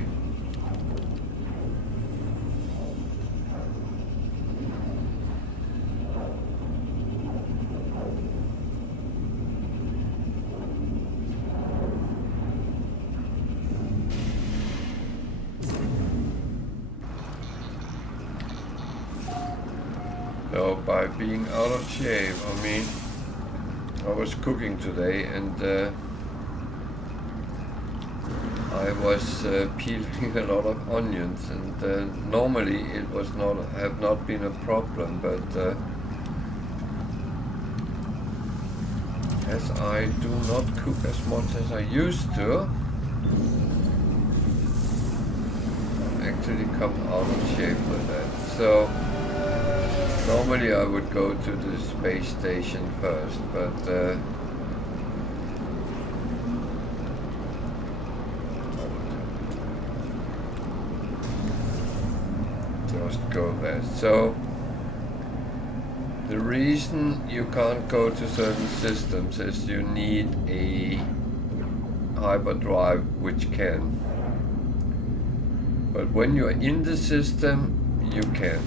So by being out of shape, I mean, I was cooking today and I was peeling a lot of onions, and normally it was have not been a problem, but as I do not cook as much as I used to, I actually come out of shape with that. So normally I would go to the space station first, but just go there. So the reason you can't go to certain systems is you need a hyperdrive which can. But when you're in the system, you can.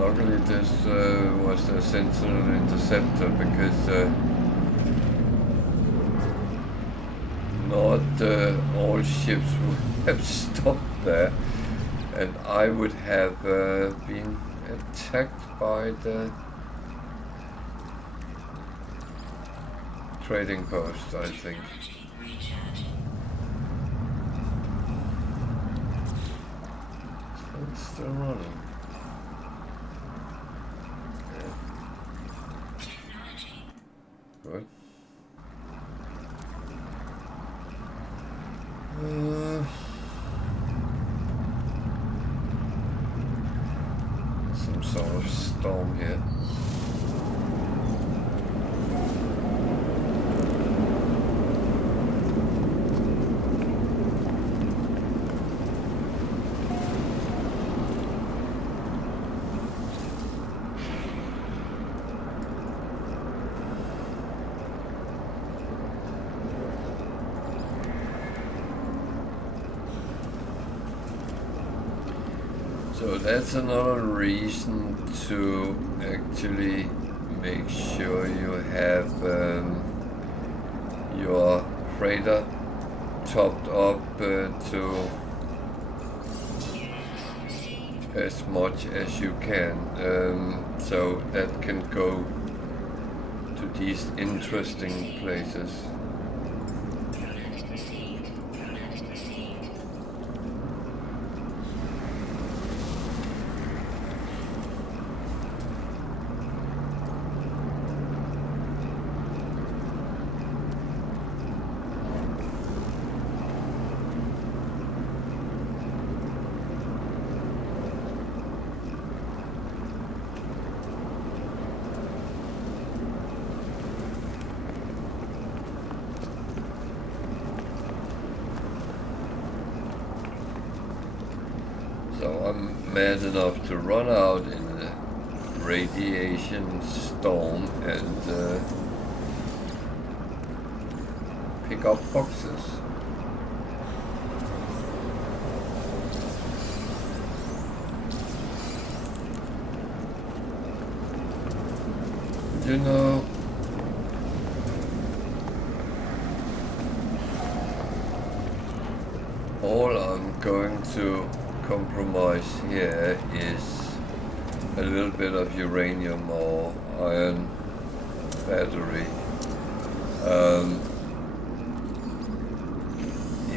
Luckily this was a Sentinel interceptor, because not all ships would have stopped there, and I would have been attacked by the trading post, I think. It's still running. Good. Some sort of storm here. So that's another reason to actually make sure you have your freighter topped up to as much as you can, so that can go to these interesting places. mad enough to run out in a radiation storm and pick up boxes. You know, all I'm going to compromise here is a little bit of uranium or iron battery.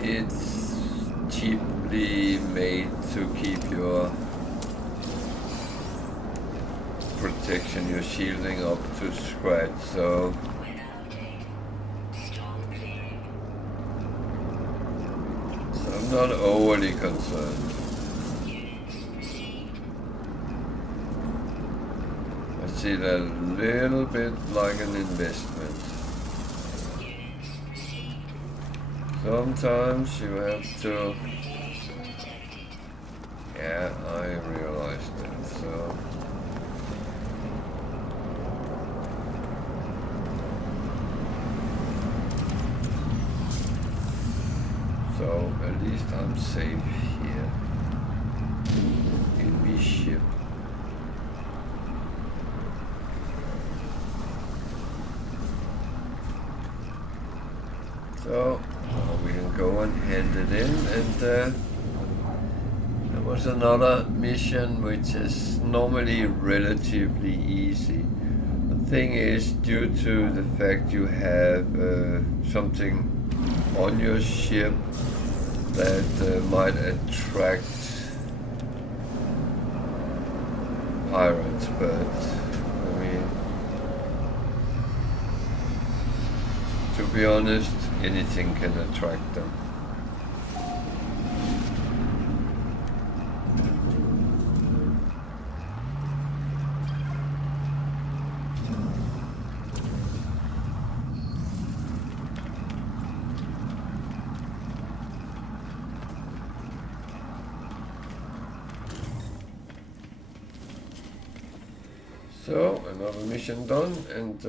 It's cheaply made to keep your protection, your shielding up to scratch, so I'm not overly concerned. I see that a little bit like an investment. Sometimes you have to... Yeah, I realized that, so... So at least I'm safe here in my ship. So we can go and hand it in, and there was another mission which is normally relatively easy. The thing is, due to the fact you have something on your ship that might attract pirates, but I mean, to be honest, anything can attract them. So, another mission done, and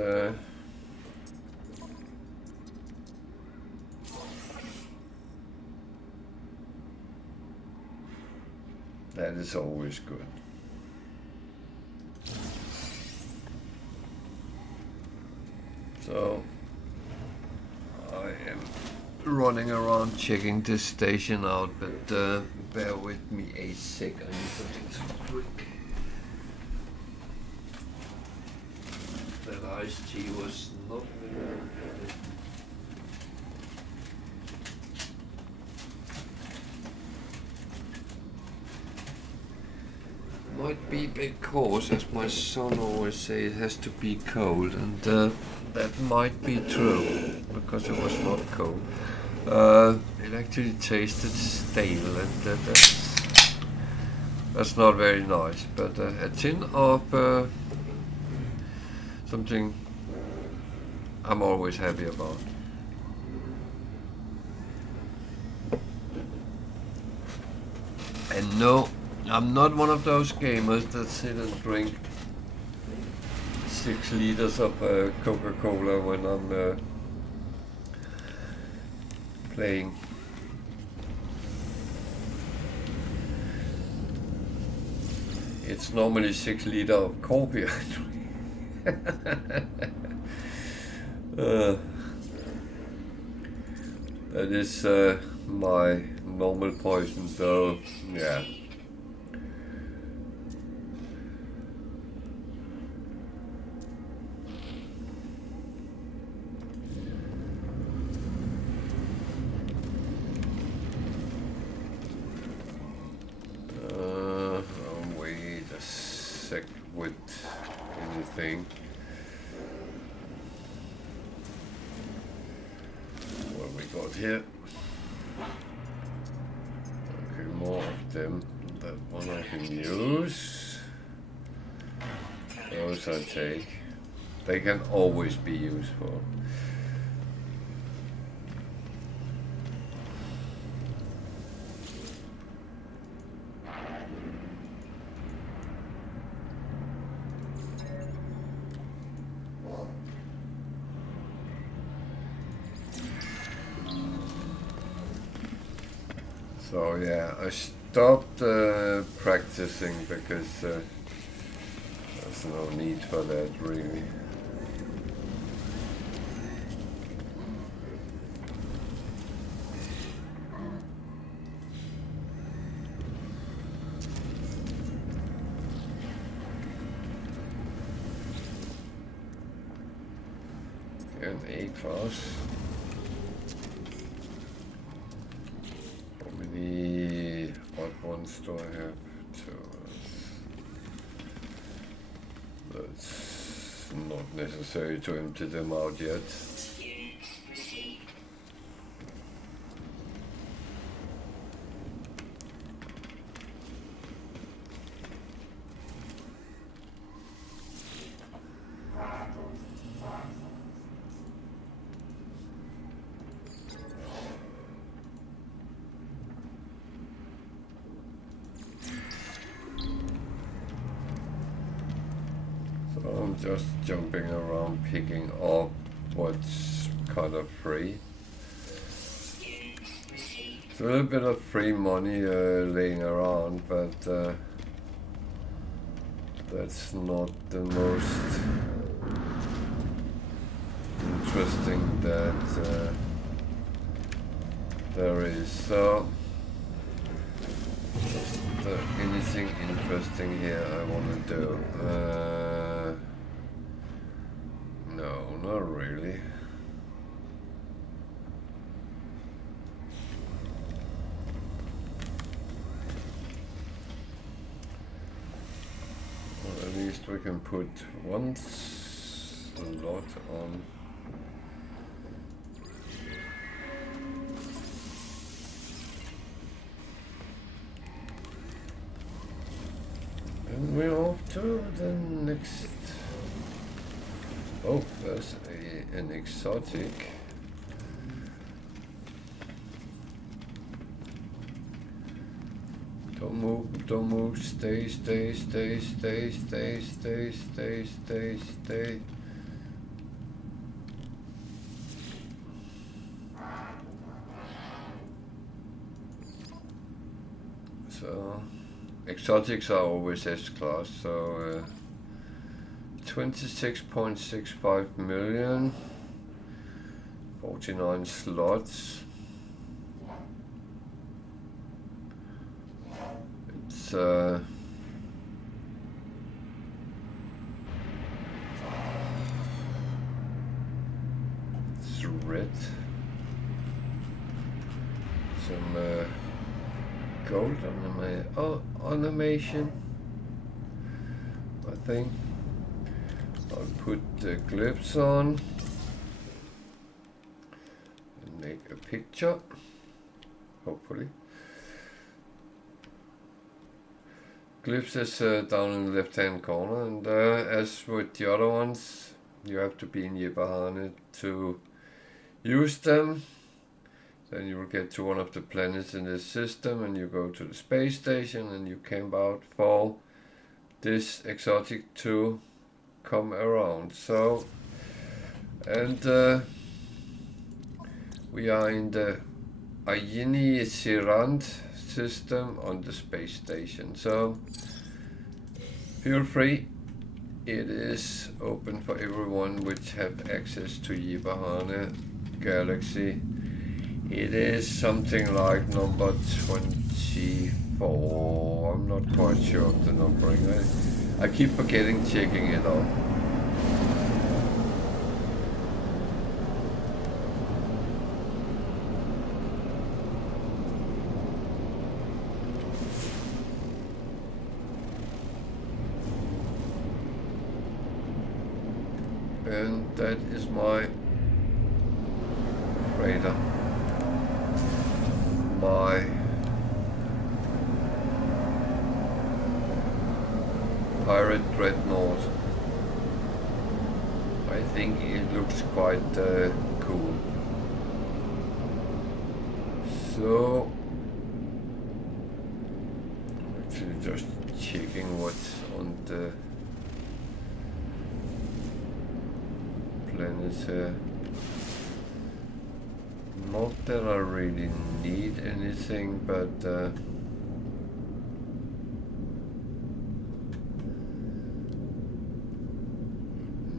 that is always good. So, I am running around checking this station out, but bear with me a sec, I need something to drink. That iced tea was not very good. Might be because, as my son always says, it has to be cold, and that might be true, because it was not cold. It actually tasted stale, and that's not very nice, but a tin of something I'm always happy about. And no, I'm not one of those gamers that sit and drink 6 liters of Coca-Cola when I'm playing. It's normally 6 liters of coffee I drink. That is my normal poison, so yeah. Wait a sec with anything. What we got here? Okay, more of them. That one I can use. Those I take. They can always be useful. So yeah, I stopped practicing because there's no need for that really. An A-class. How many odd ones do I have? Two. That's not necessary to empty them out yet. Units received. So I'm just jumping around picking up what's kind of free. Units received. It's a little bit of free money laying around, but that's not the most interesting that there is. So, just anything interesting here I want to do? No, not really. Well, at least we can put one slot on. And we're off to the next. Oh, there's an exotic. Don't move, stay. So, exotics are always S-class, so 26.65 million, 49 slots. It's red. Some gold animation, I think. I'll put the glyphs on and make a picture, hopefully. Glyphs is down in the left hand corner, and as with the other ones, you have to be in Yeberhahne to use them. Then you will get to one of the planets in this system and you go to the space station and you camp out for this exotic to come around. So, and we are in the unedited system on the space station. So, feel free. It is open for everyone which have access to Yeberhahne galaxy. It is something like number 24. I'm not quite sure of the numbering. I keep forgetting checking it out. And that is my freighter. My pirate dreadnought. I think it looks quite cool. So, I'm actually just checking what's on the planets here. Not that I really need anything, but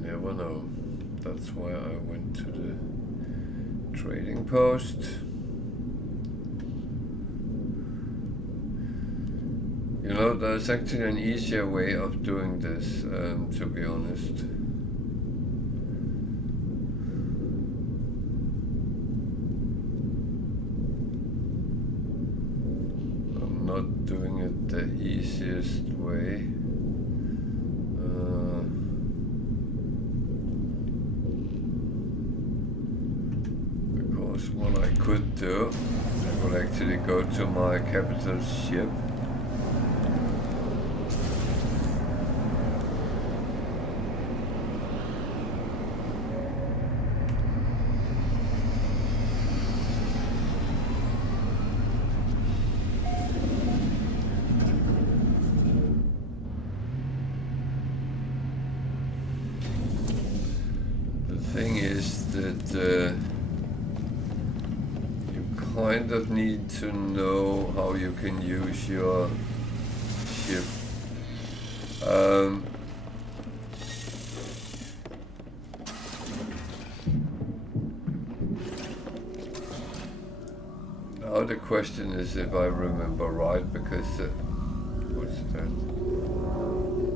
never know. That's why I went to the trading post. You know, there's actually an easier way of doing this, to be honest. I'm not doing it the easiest way. Because what I could do, I would actually go to my capital ship. Kind of need to know how you can use your ship. Now the question is if I remember right, because what's that?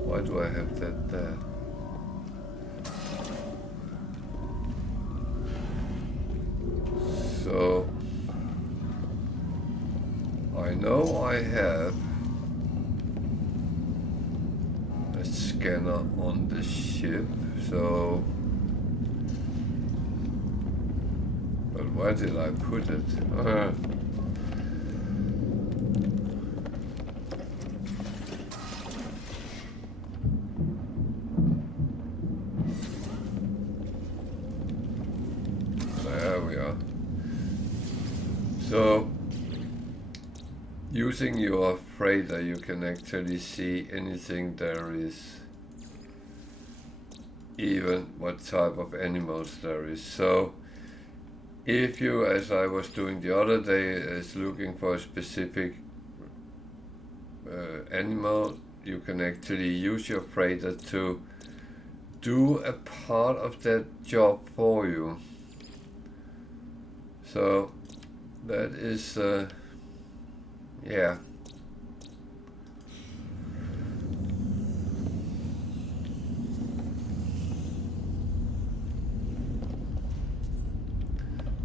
Why do I have that there? So I know I have a scanner on the ship, so but where did I put it? There we are. So using your freighter, you can actually see anything there is, even what type of animals there is. So if you, as I was doing the other day, is looking for a specific animal, you can actually use your freighter to do a part of that job for you. So that is yeah.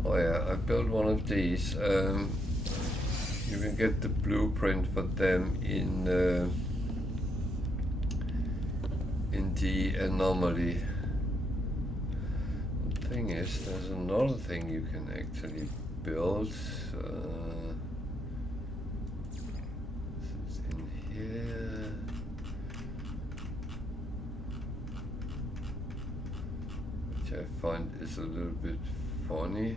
Oh yeah, I built one of these. You can get the blueprint for them in the anomaly. The thing is, there's another thing you can actually build. Here. Which I find is a little bit funny.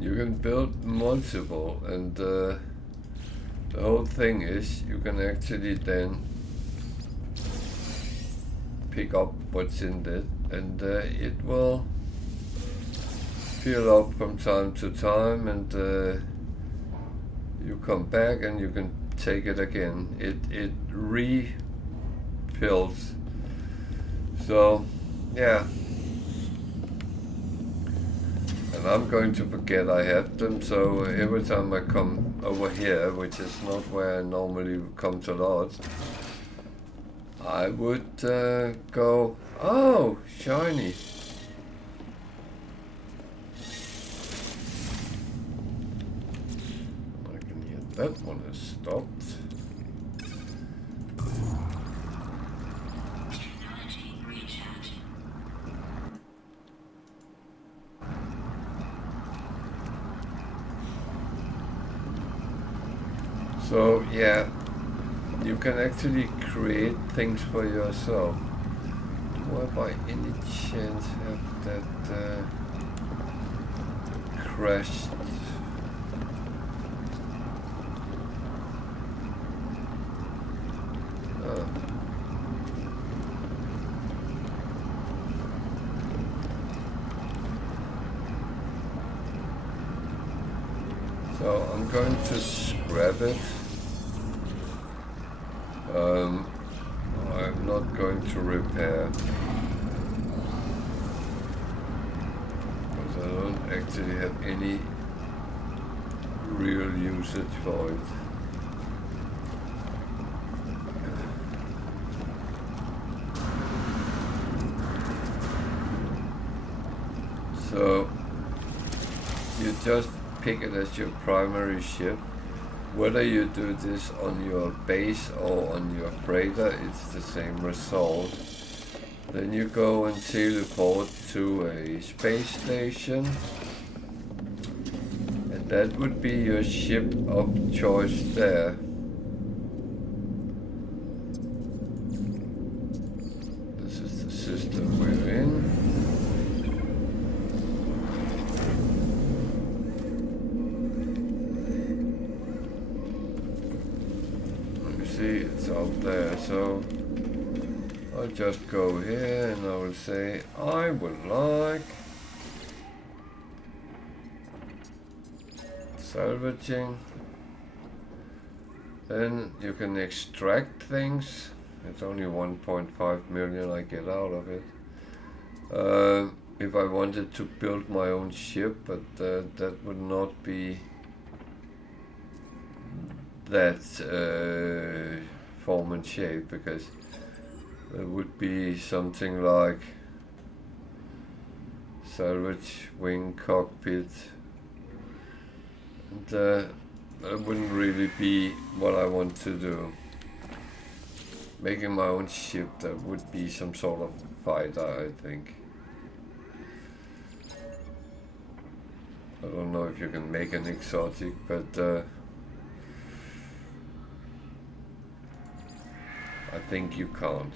You can build multiple, and the whole thing is you can actually then pick up what's in it, and it will fill up from time to time, and you come back and you can take it again. It refills. So yeah. And I'm going to forget I have them, so every time I come over here, which is not where I normally come to lot, I would go, oh, shiny. I can hear that one has stopped. So yeah, you can actually create things for yourself. Do I by any chance have that crashed? Oh. So I'm going to scrap it. I'm not going to repair because I don't actually have any real usage for it. So you just pick it as your primary ship. Whether you do this on your base or on your freighter, it's the same result. Then you go and teleport to a space station, and that would be your ship of choice there. This is the system we're in. It's out there, so I'll just go here and I will say I would like salvaging. Then you can extract things. It's only 1.5 million I get out of it. If I wanted to build my own ship, but that would not be that form and shape, because it would be something like salvage, wing, cockpit, and that wouldn't really be what I want to do. Making my own ship, that would be some sort of fighter, I think. I don't know if you can make an exotic, but I think you can't.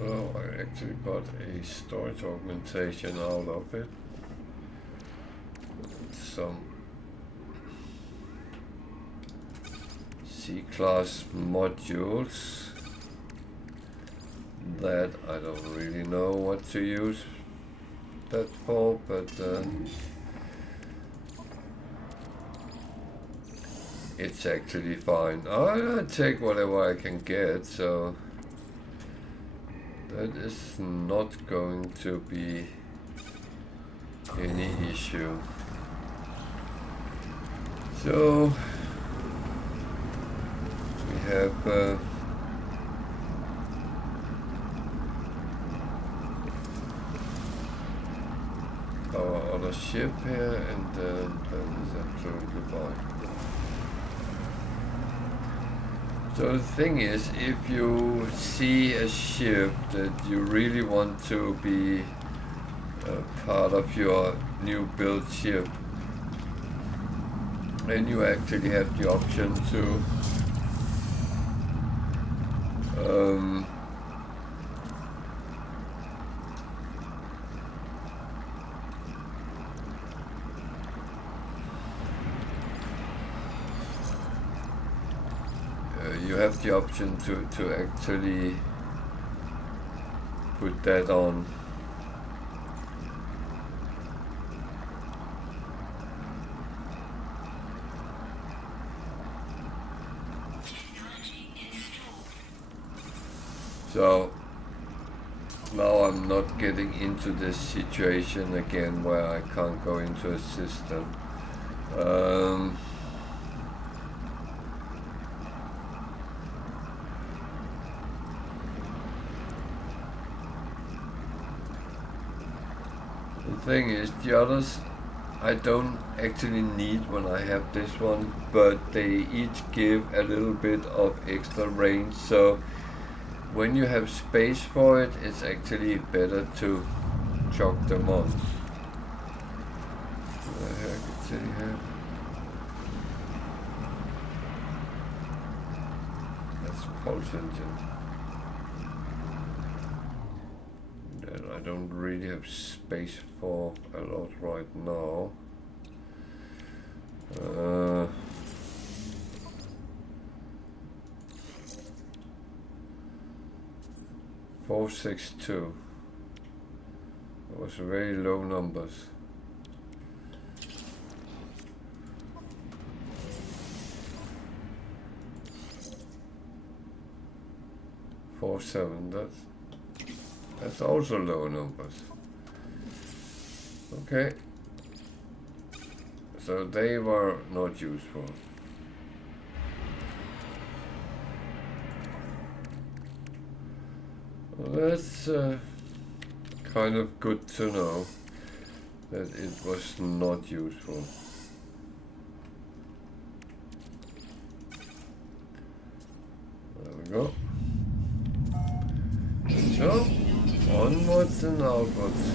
Well, I actually got a storage augmentation out of it. Some C-class modules that I don't really know what to use that for, but it's actually fine. I'll take whatever I can get, so that is not going to be any issue. So we have our other ship here, and that is absolutely fine. So the thing is, if you see a ship that you really want to be part of your new build ship, then you actually have the option to you have the option to actually put that on. So now I'm not getting into this situation again where I can't go into a system. Um, the thing is, the others I don't actually need when I have this one, but they each give a little bit of extra range, so when you have space for it, it's actually better to chuck them on. What the heck is it here? That's pulse engine. That I don't really have space for a lot right now. 462. It was very low numbers. Four seven. That's also low numbers. Okay. So they were not useful. Well, that's kind of good to know that it was not useful. There we go. So, onwards and outwards.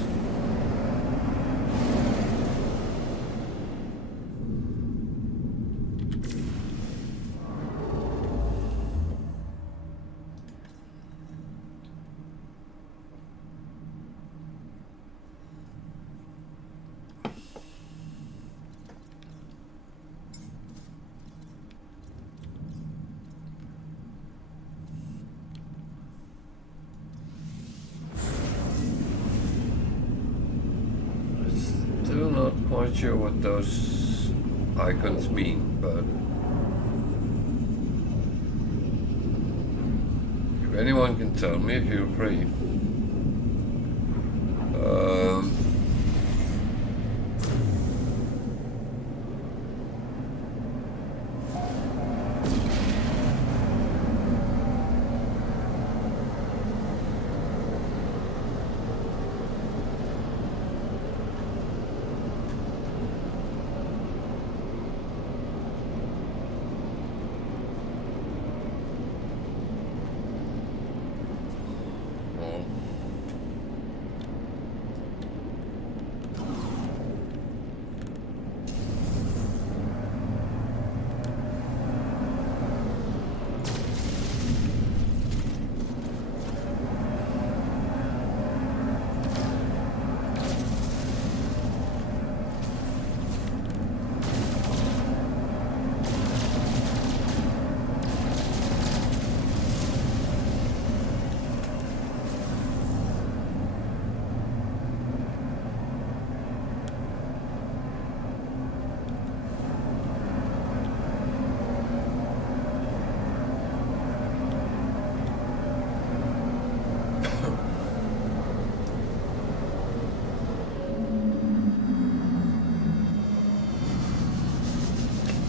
Still not quite sure what those icons mean, but if anyone can tell me, feel free.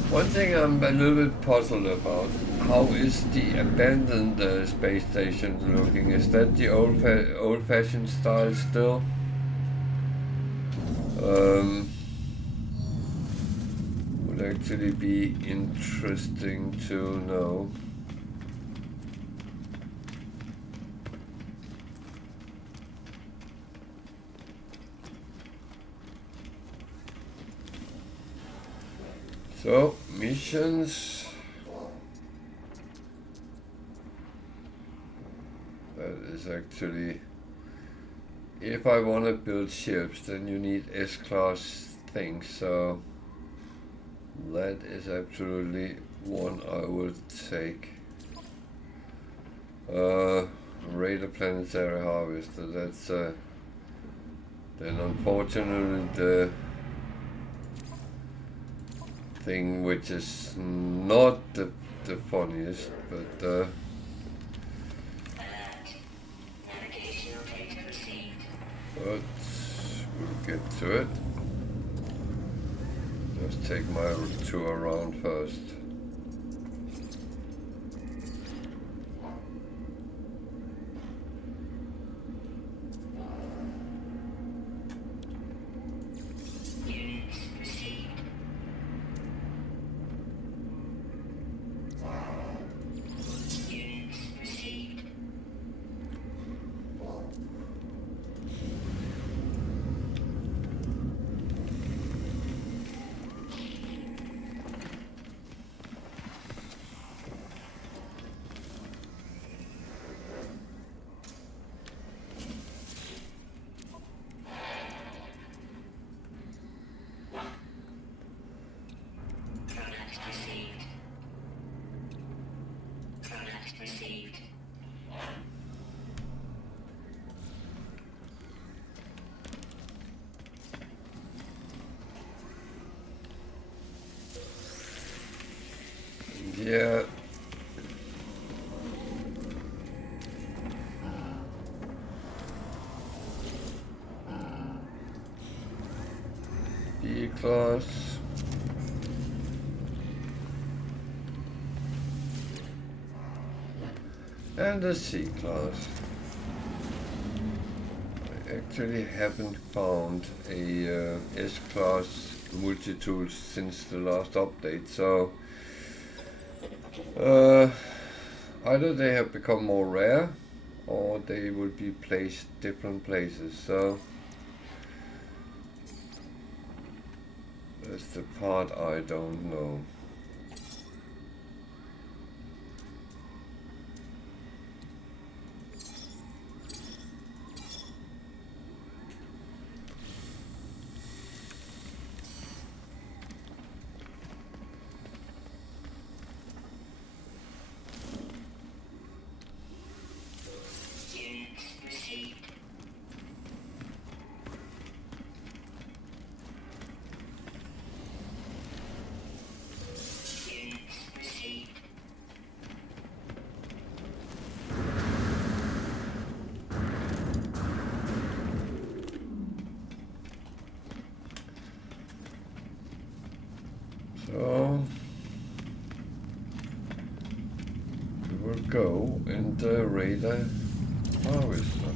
One thing I'm a little bit puzzled about, how is the abandoned space station looking? Is that the old-fashioned style still? Would actually be interesting to know. So, missions. That is actually, if I want to build ships, then you need S-class things, so that is absolutely one I would take. Radar planetary harvester, that's then unfortunately the thing which is not the funniest, but Navigational data received. we'll get to it. Let's take my tour around first. Units received. Units received. Product received. Product received. Yeah. B-class. And a C-class. I actually haven't found a S-class multi-tool since the last update, so either they have become more rare or they will be placed different places, so that's the part I don't know. Units received. Units received. So we will go and raid a harvester.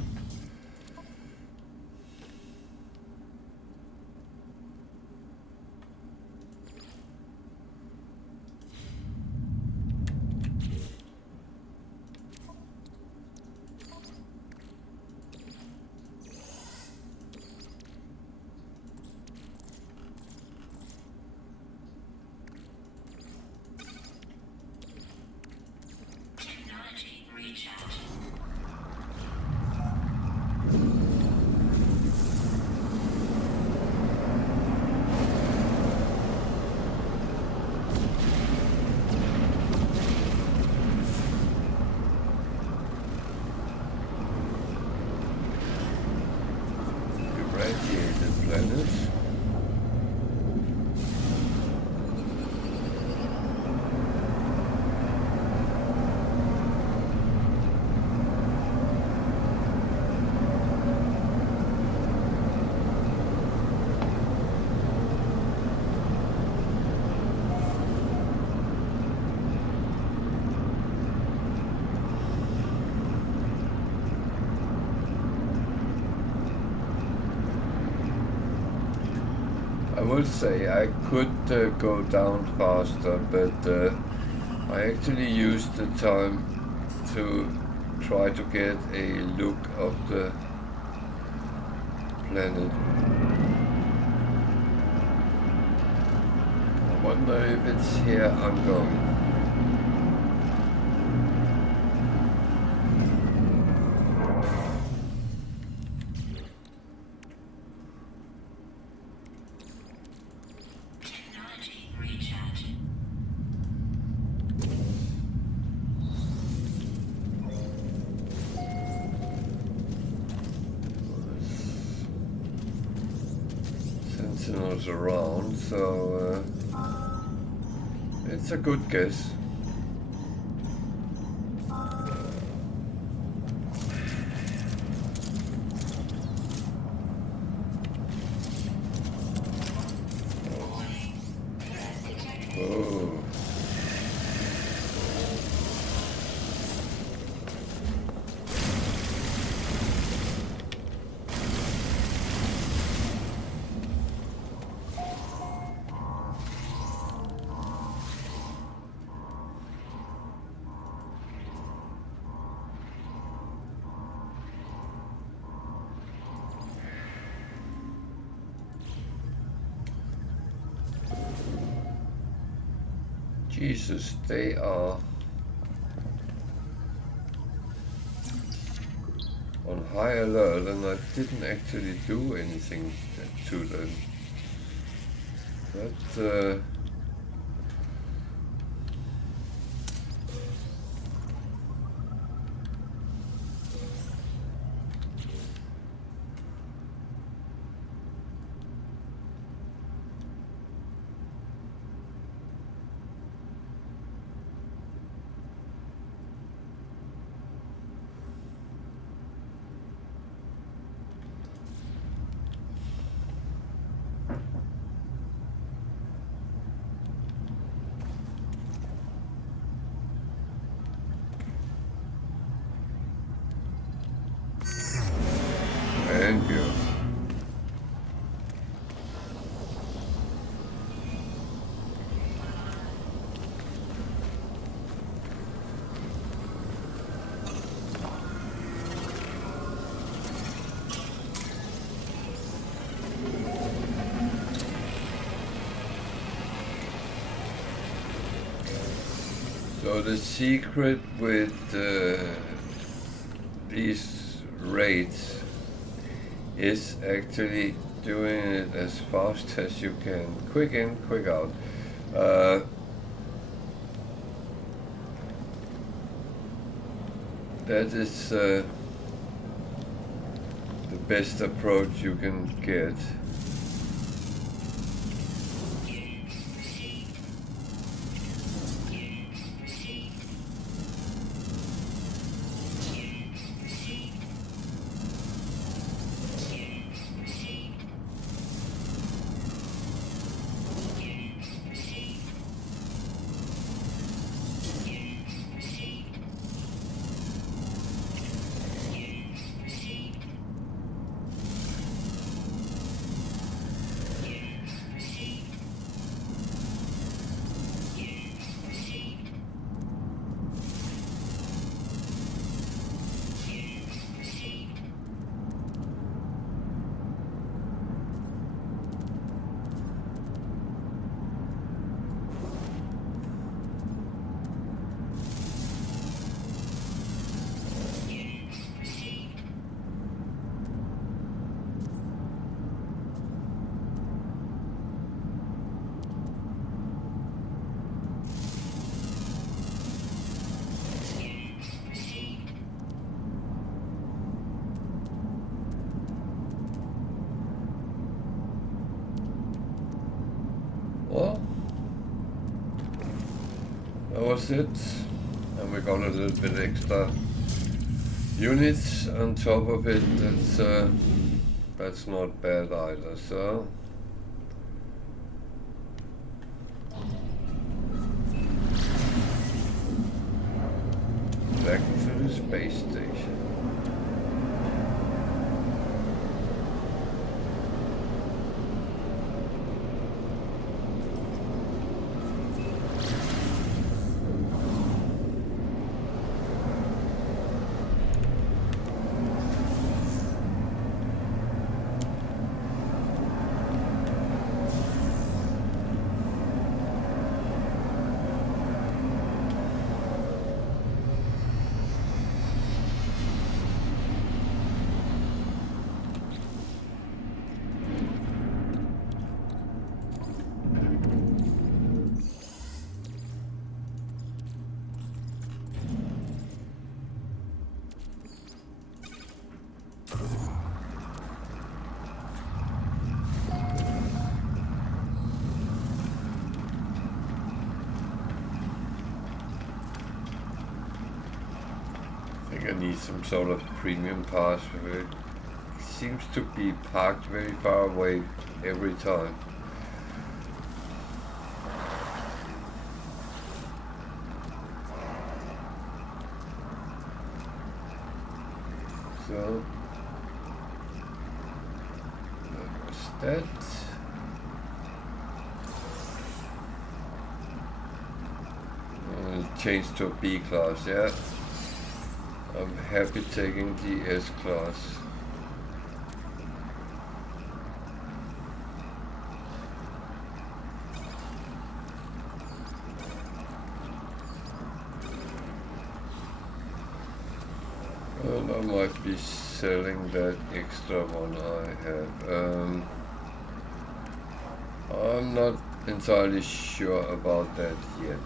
Technology recharge. Irradiated planets. I will say I could go down faster, but I actually used the time to try to get a look of the planet. I wonder if it's here I'm going. Technology recharge. Sentinels around, so it's a good guess. Oh. Jesus, they are on high alert and I didn't actually do anything to them. But thank you. So the secret with these raids is actually doing it as fast as you can. Quick in, quick out. That is the best approach you can get. Well, that was it, and we got a little bit extra units on top of it. That's not bad either. So back to the space station. I need some sort of premium pass. It seems to be parked very far away every time. So that was that. Change to a B class, yeah. I'm happy taking the S class. And I might be selling that extra one I have. I'm not entirely sure about that yet.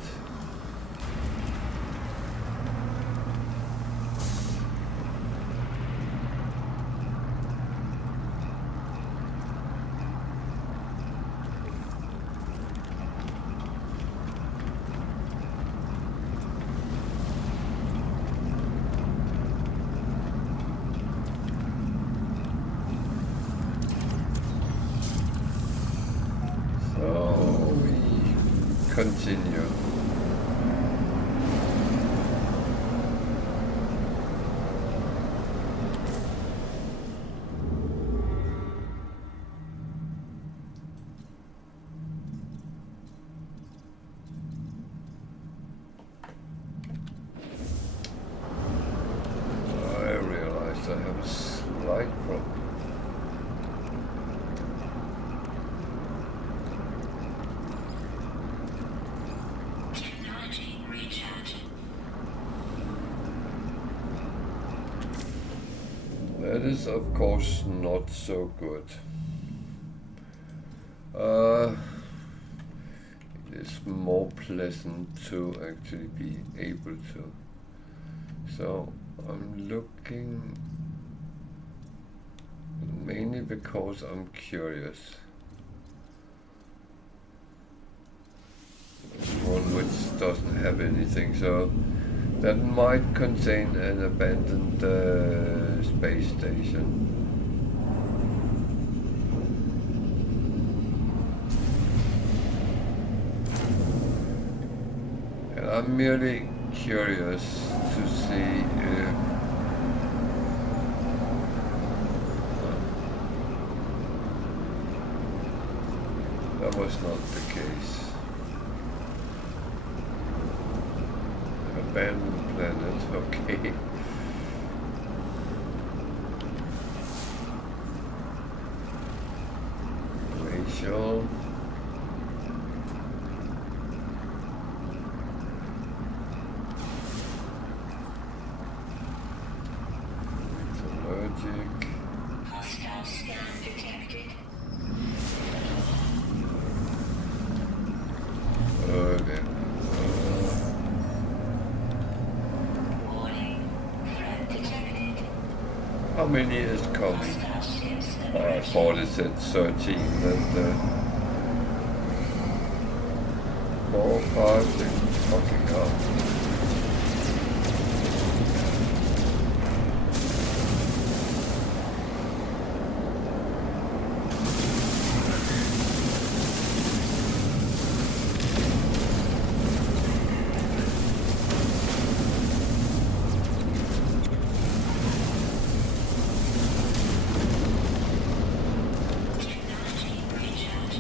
Continue. I realized I have a slight problem. That is, of course, not so good. It is more pleasant to actually be able to. So I'm looking mainly because I'm curious. There's one which doesn't have anything, so that might contain an abandoned space station. And I'm merely curious to see if that was not the case. Abandoned planet, okay. Glacial. Metallurgic. Hostile scan detected. Okay. Warning. Threat detected. How many is coming? Hostile ships I approaching. thought it said 13, and 4, 5, 6, fucking up. Technology recharge.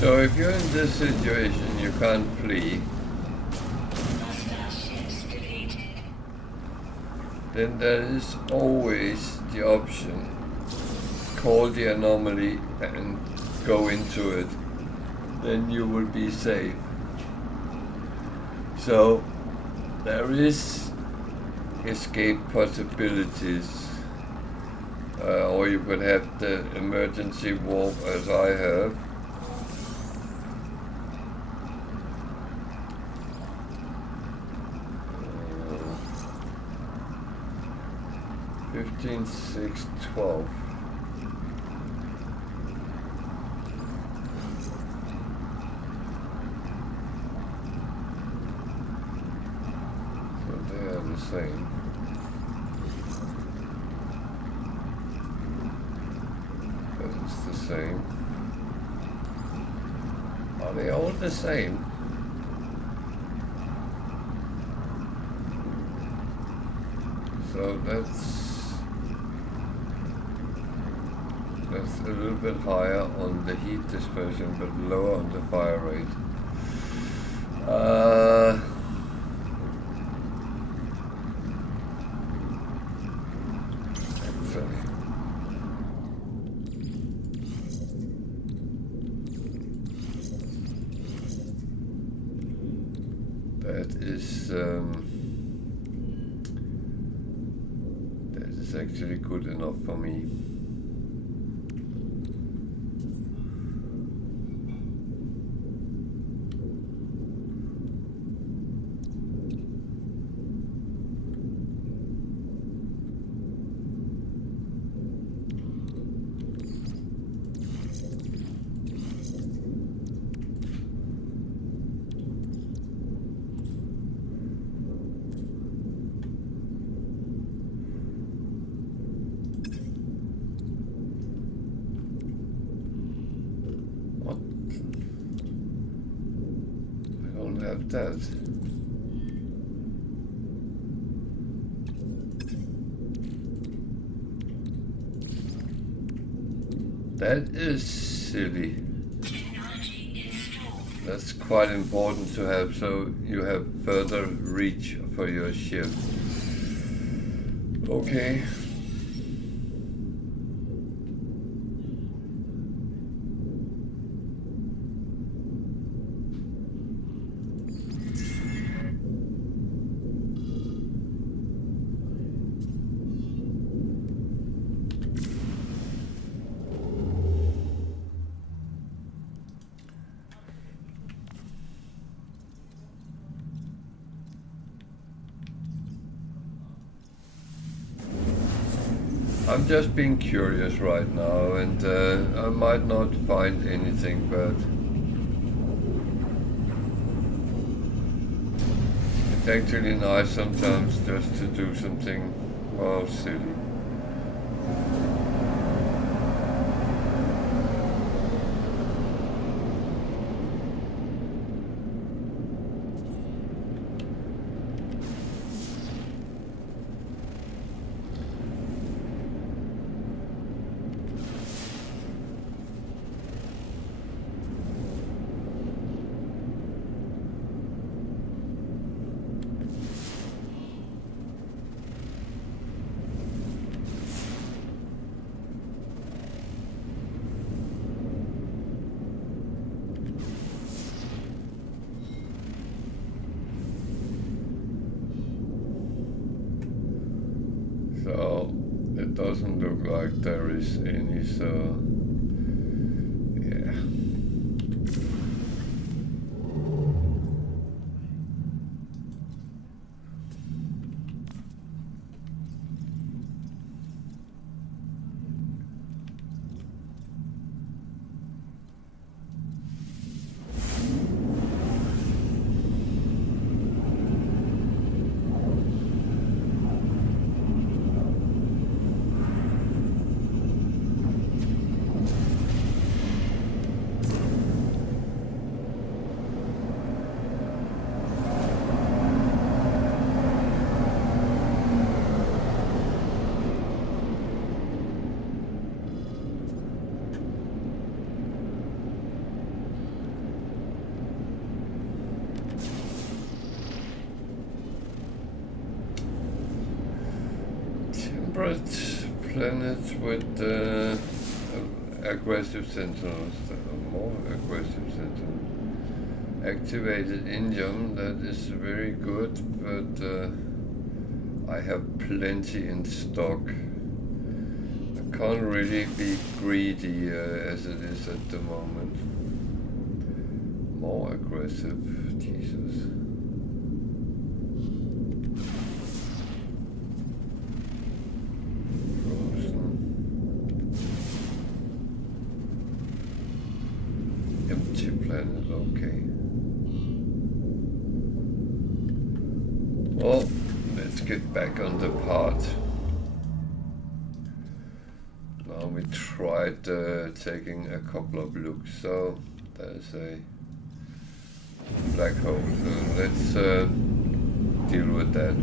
So if you're in this situation, you can't flee, Hostile ships defeated. then there is always the option, call the anomaly and go into it. Then you will be safe. So there is escape possibilities, or you could have the emergency warp as I have. Uh, 15, 6, 12. are the same. That is the same. Are they all the same? So that's a little bit higher on the heat dispersion, but lower on the fire rate. Actually, that is actually good enough for me. That. That is silly. That's quite important to have, so you have further reach for your ship. Okay. I'm just being curious right now, and I might not find anything, but it's actually nice sometimes just to do something, well, silly. So it doesn't look like there is any, so yeah. Planets with aggressive sentinels, more aggressive sentinels. Activated indium, that is very good, but I have plenty in stock. I can't really be greedy as it is at the moment. More aggressive, Jesus. Okay. Well, let's get back on the path. Now we tried taking a couple of looks, so there's a black hole. So let's deal with that.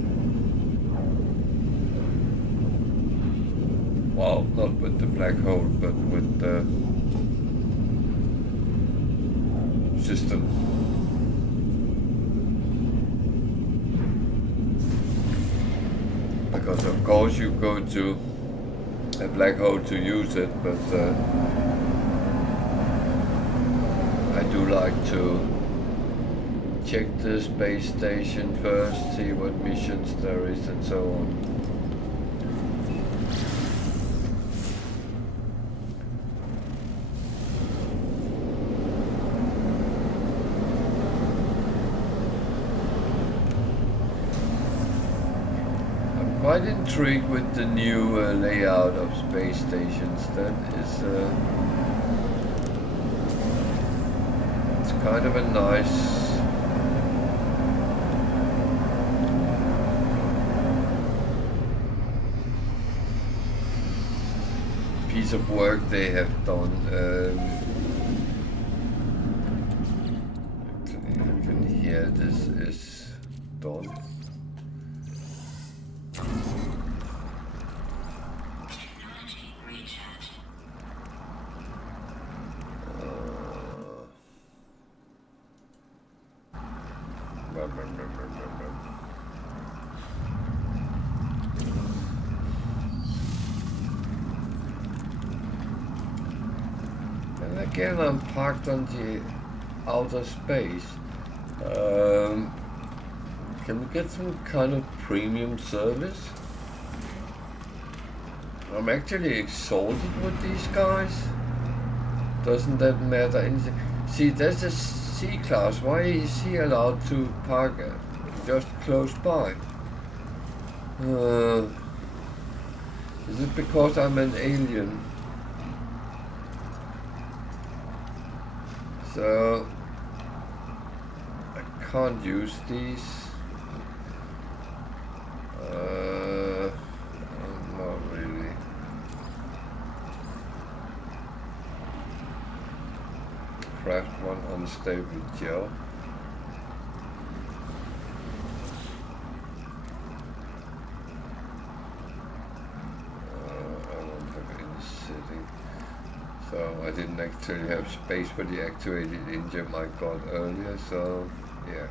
Well, not with the black hole, but with the system. Because of course you go to a black hole to use it, but I do like to check the space station first, see what missions there is and so on. Quite intrigued with the new layout of space stations. That is, it's kind of a nice piece of work they have done. Even here, this is done. And again, I'm parked on the outer space. Can we get some kind of premium service? I'm actually exalted with these guys. Doesn't that matter anything? See, there's a C-class. Why is he allowed to park just close by? Is it because I'm an alien? So I can't use these. Not really. Craft one unstable gel. So I didn't actually have space for the activated engine I got earlier, so yeah.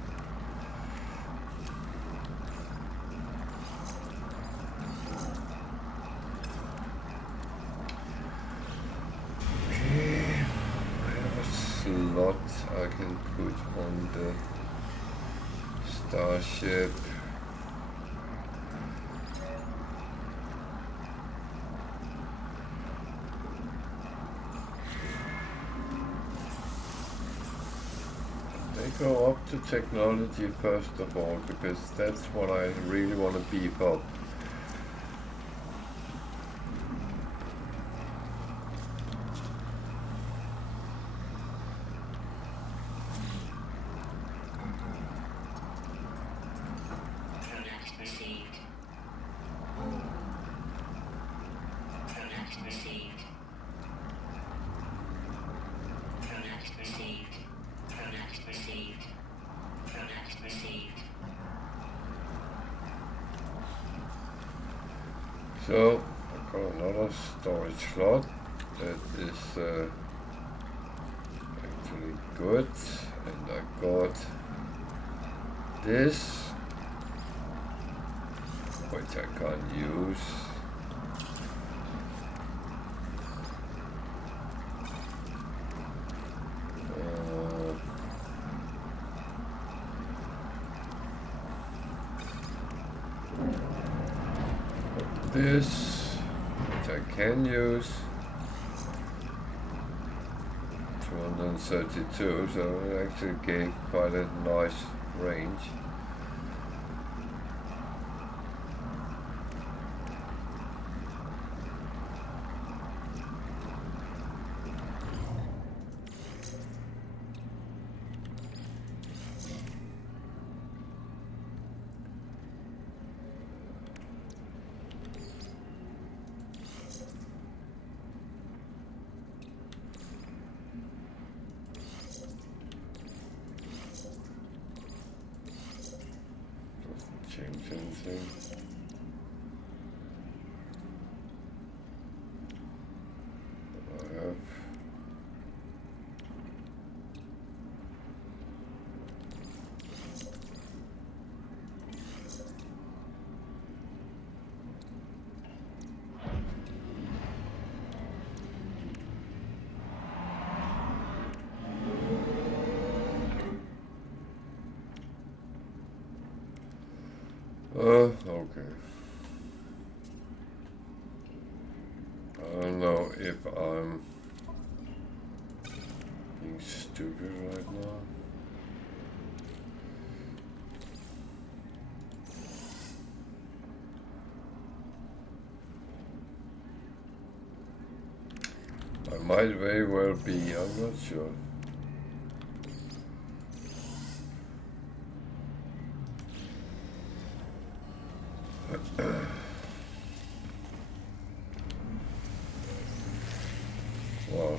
Okay, I have a slot I can put on the starship. Go up to technology first of all, because that's what I really want to beef up. Product received. Product received. Product received. Product received. Product received. So I've got another storage slot that is actually good, and I got this, which I can't use. This, which I can use, 232, so it actually gave quite a nice range. change anything? I have. Okay. I don't know if I'm being stupid right now. I might very well be, I'm not sure. Wow.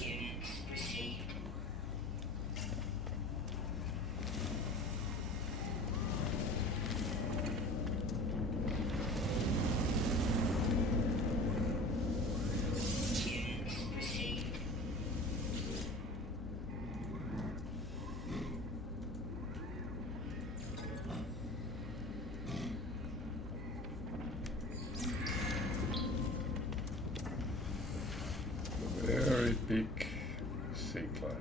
Units received. Units received. Very big C-class.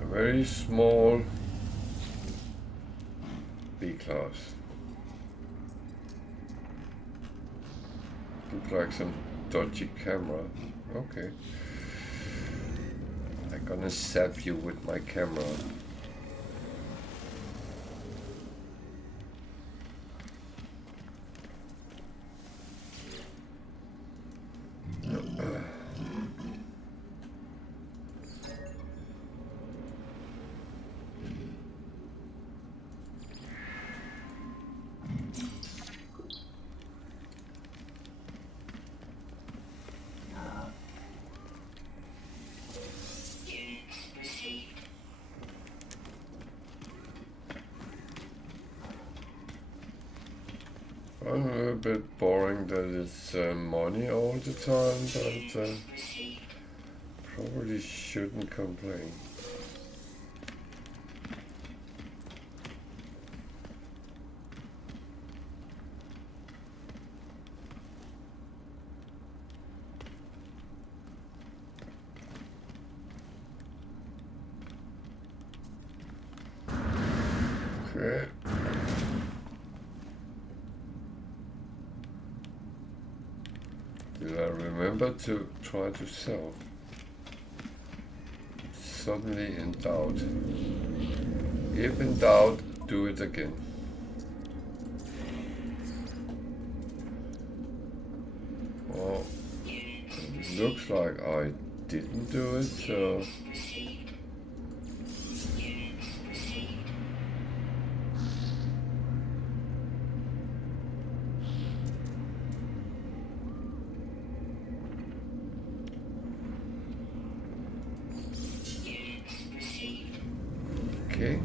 A very small B-class. Looks like some dodgy camera. Okay. I'm gonna zap you with my camera. Units received. I'm a little bit boring that it's money all the time, but Units received. probably shouldn't complain. Okay. Did I remember to try to sell? Suddenly in doubt. If in doubt, do it again. Well, it looks like I didn't do it, so Received. Units received. Units received. okay.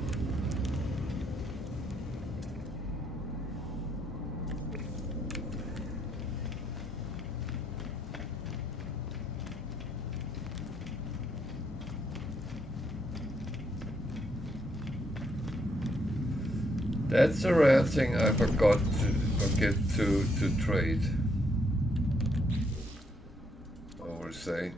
That's a rare thing I forgot to forget to trade. I will say.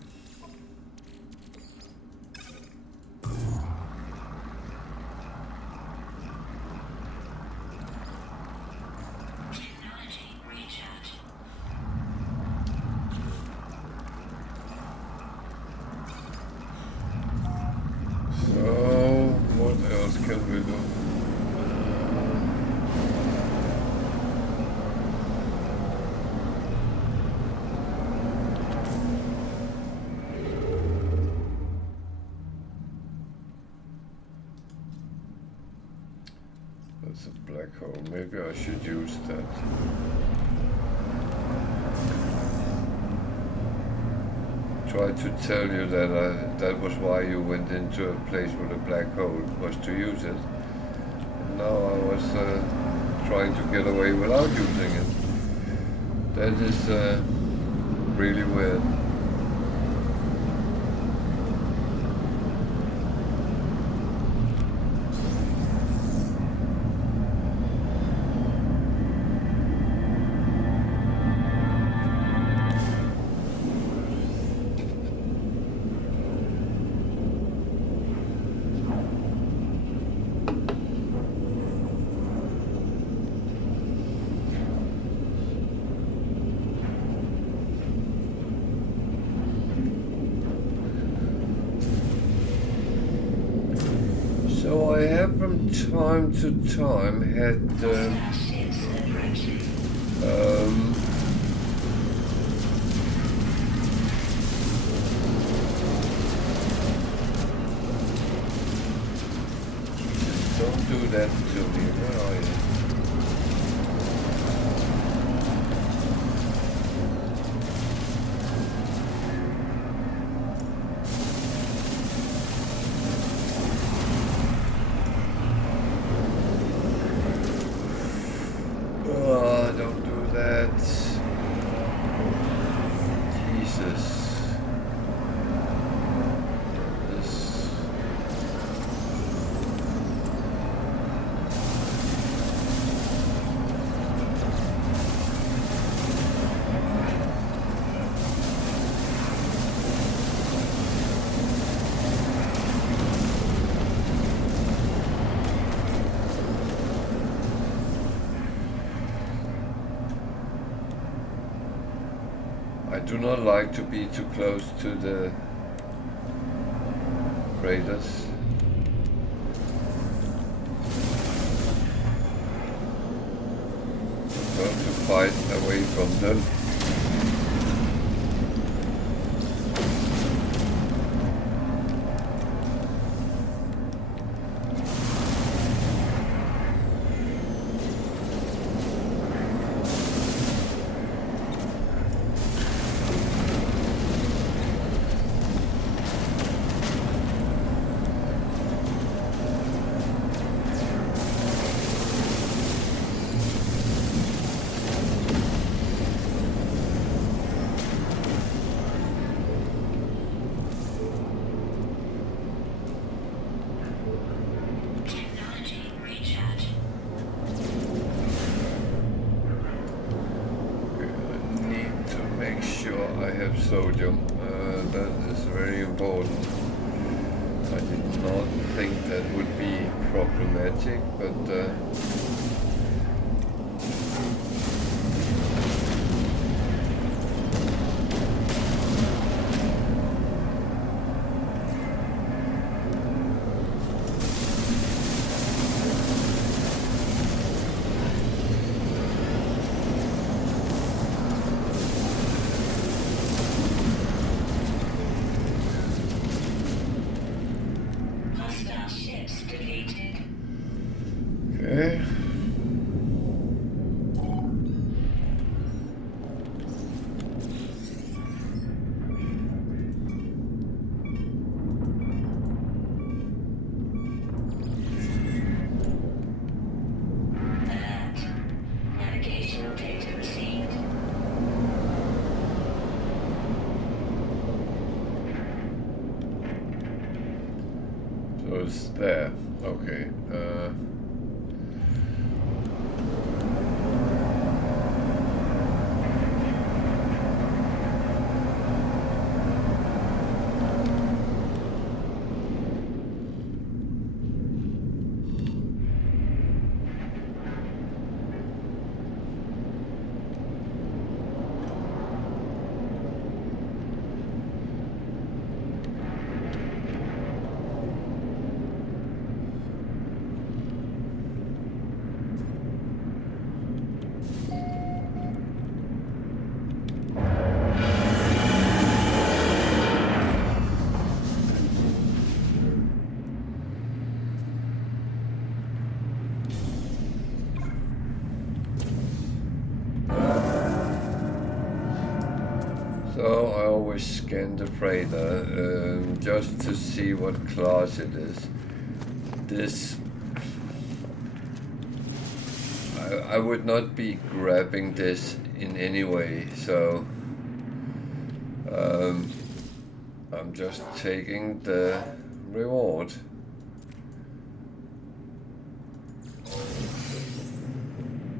Technology recharge. So what else can we do? That's a black hole. Maybe I should use that. tried to tell you that that was why you went into a place with a black hole, was to use it. And now I was trying to get away without using it. That is really weird. So I have from time to time had don't do that to me, where are you? Don't do that. Jesus. This. I do not like to be too close to the craters. I'm going to fight away from them. Sodium, that is very important. I did not think that would be problematic, but okay. Navigational data received. So it's there. Okay. So I always scan the freighter just to see what class it is. This I would not be grabbing this in any way, so I'm just taking the reward.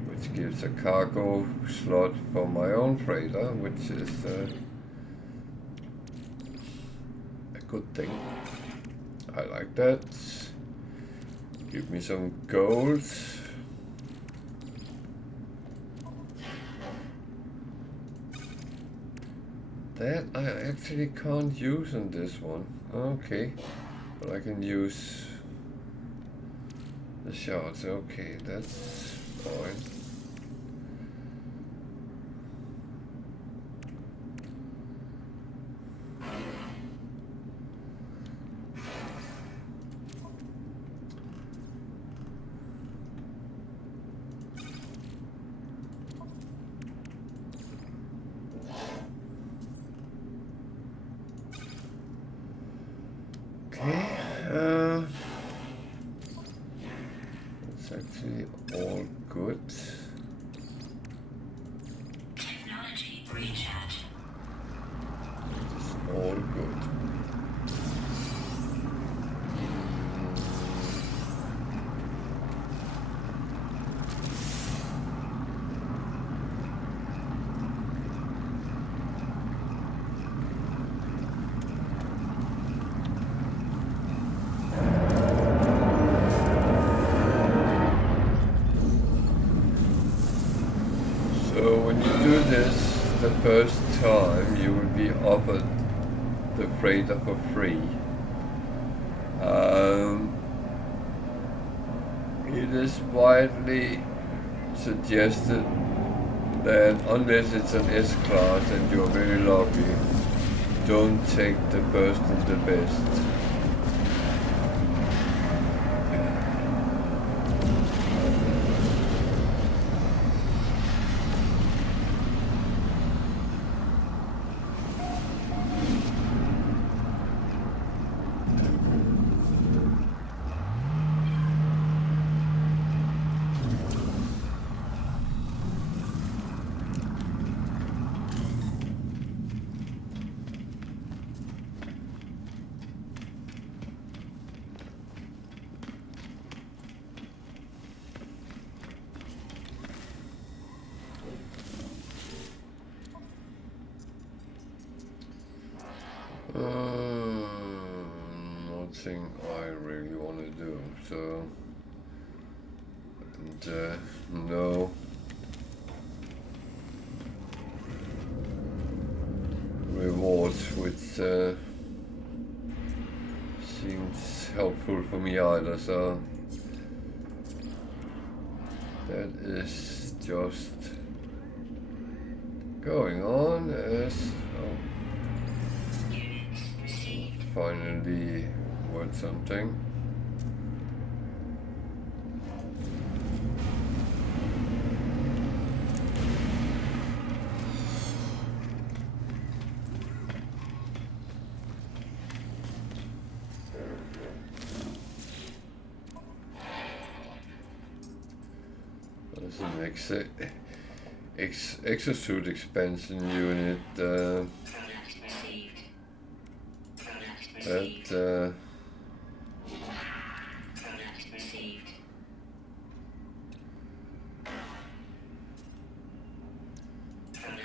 Which gives a cargo slot for my own freighter, which is a good thing. I like that. Give me some gold. That I actually can't use on this one. Okay, but I can use the shards. Okay, that's fine. It's actually all good. Technology recharge. It's all good. So when you do this the first time, you will be offered the freighter for free. It is widely suggested that unless it's an S-class and you're very lucky, don't take the first and the best. Nothing I really want to do, so and no rewards, which seems helpful for me either, so that is just going on as finally word something. There's an exosuit expansion unit that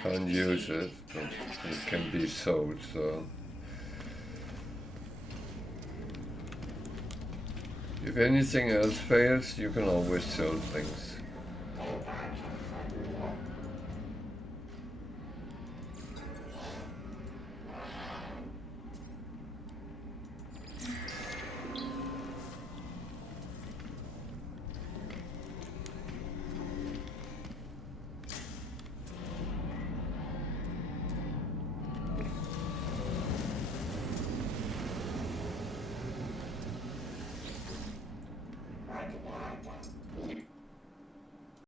can't use it, but it can be sold, so if anything else fails, you can always sell things.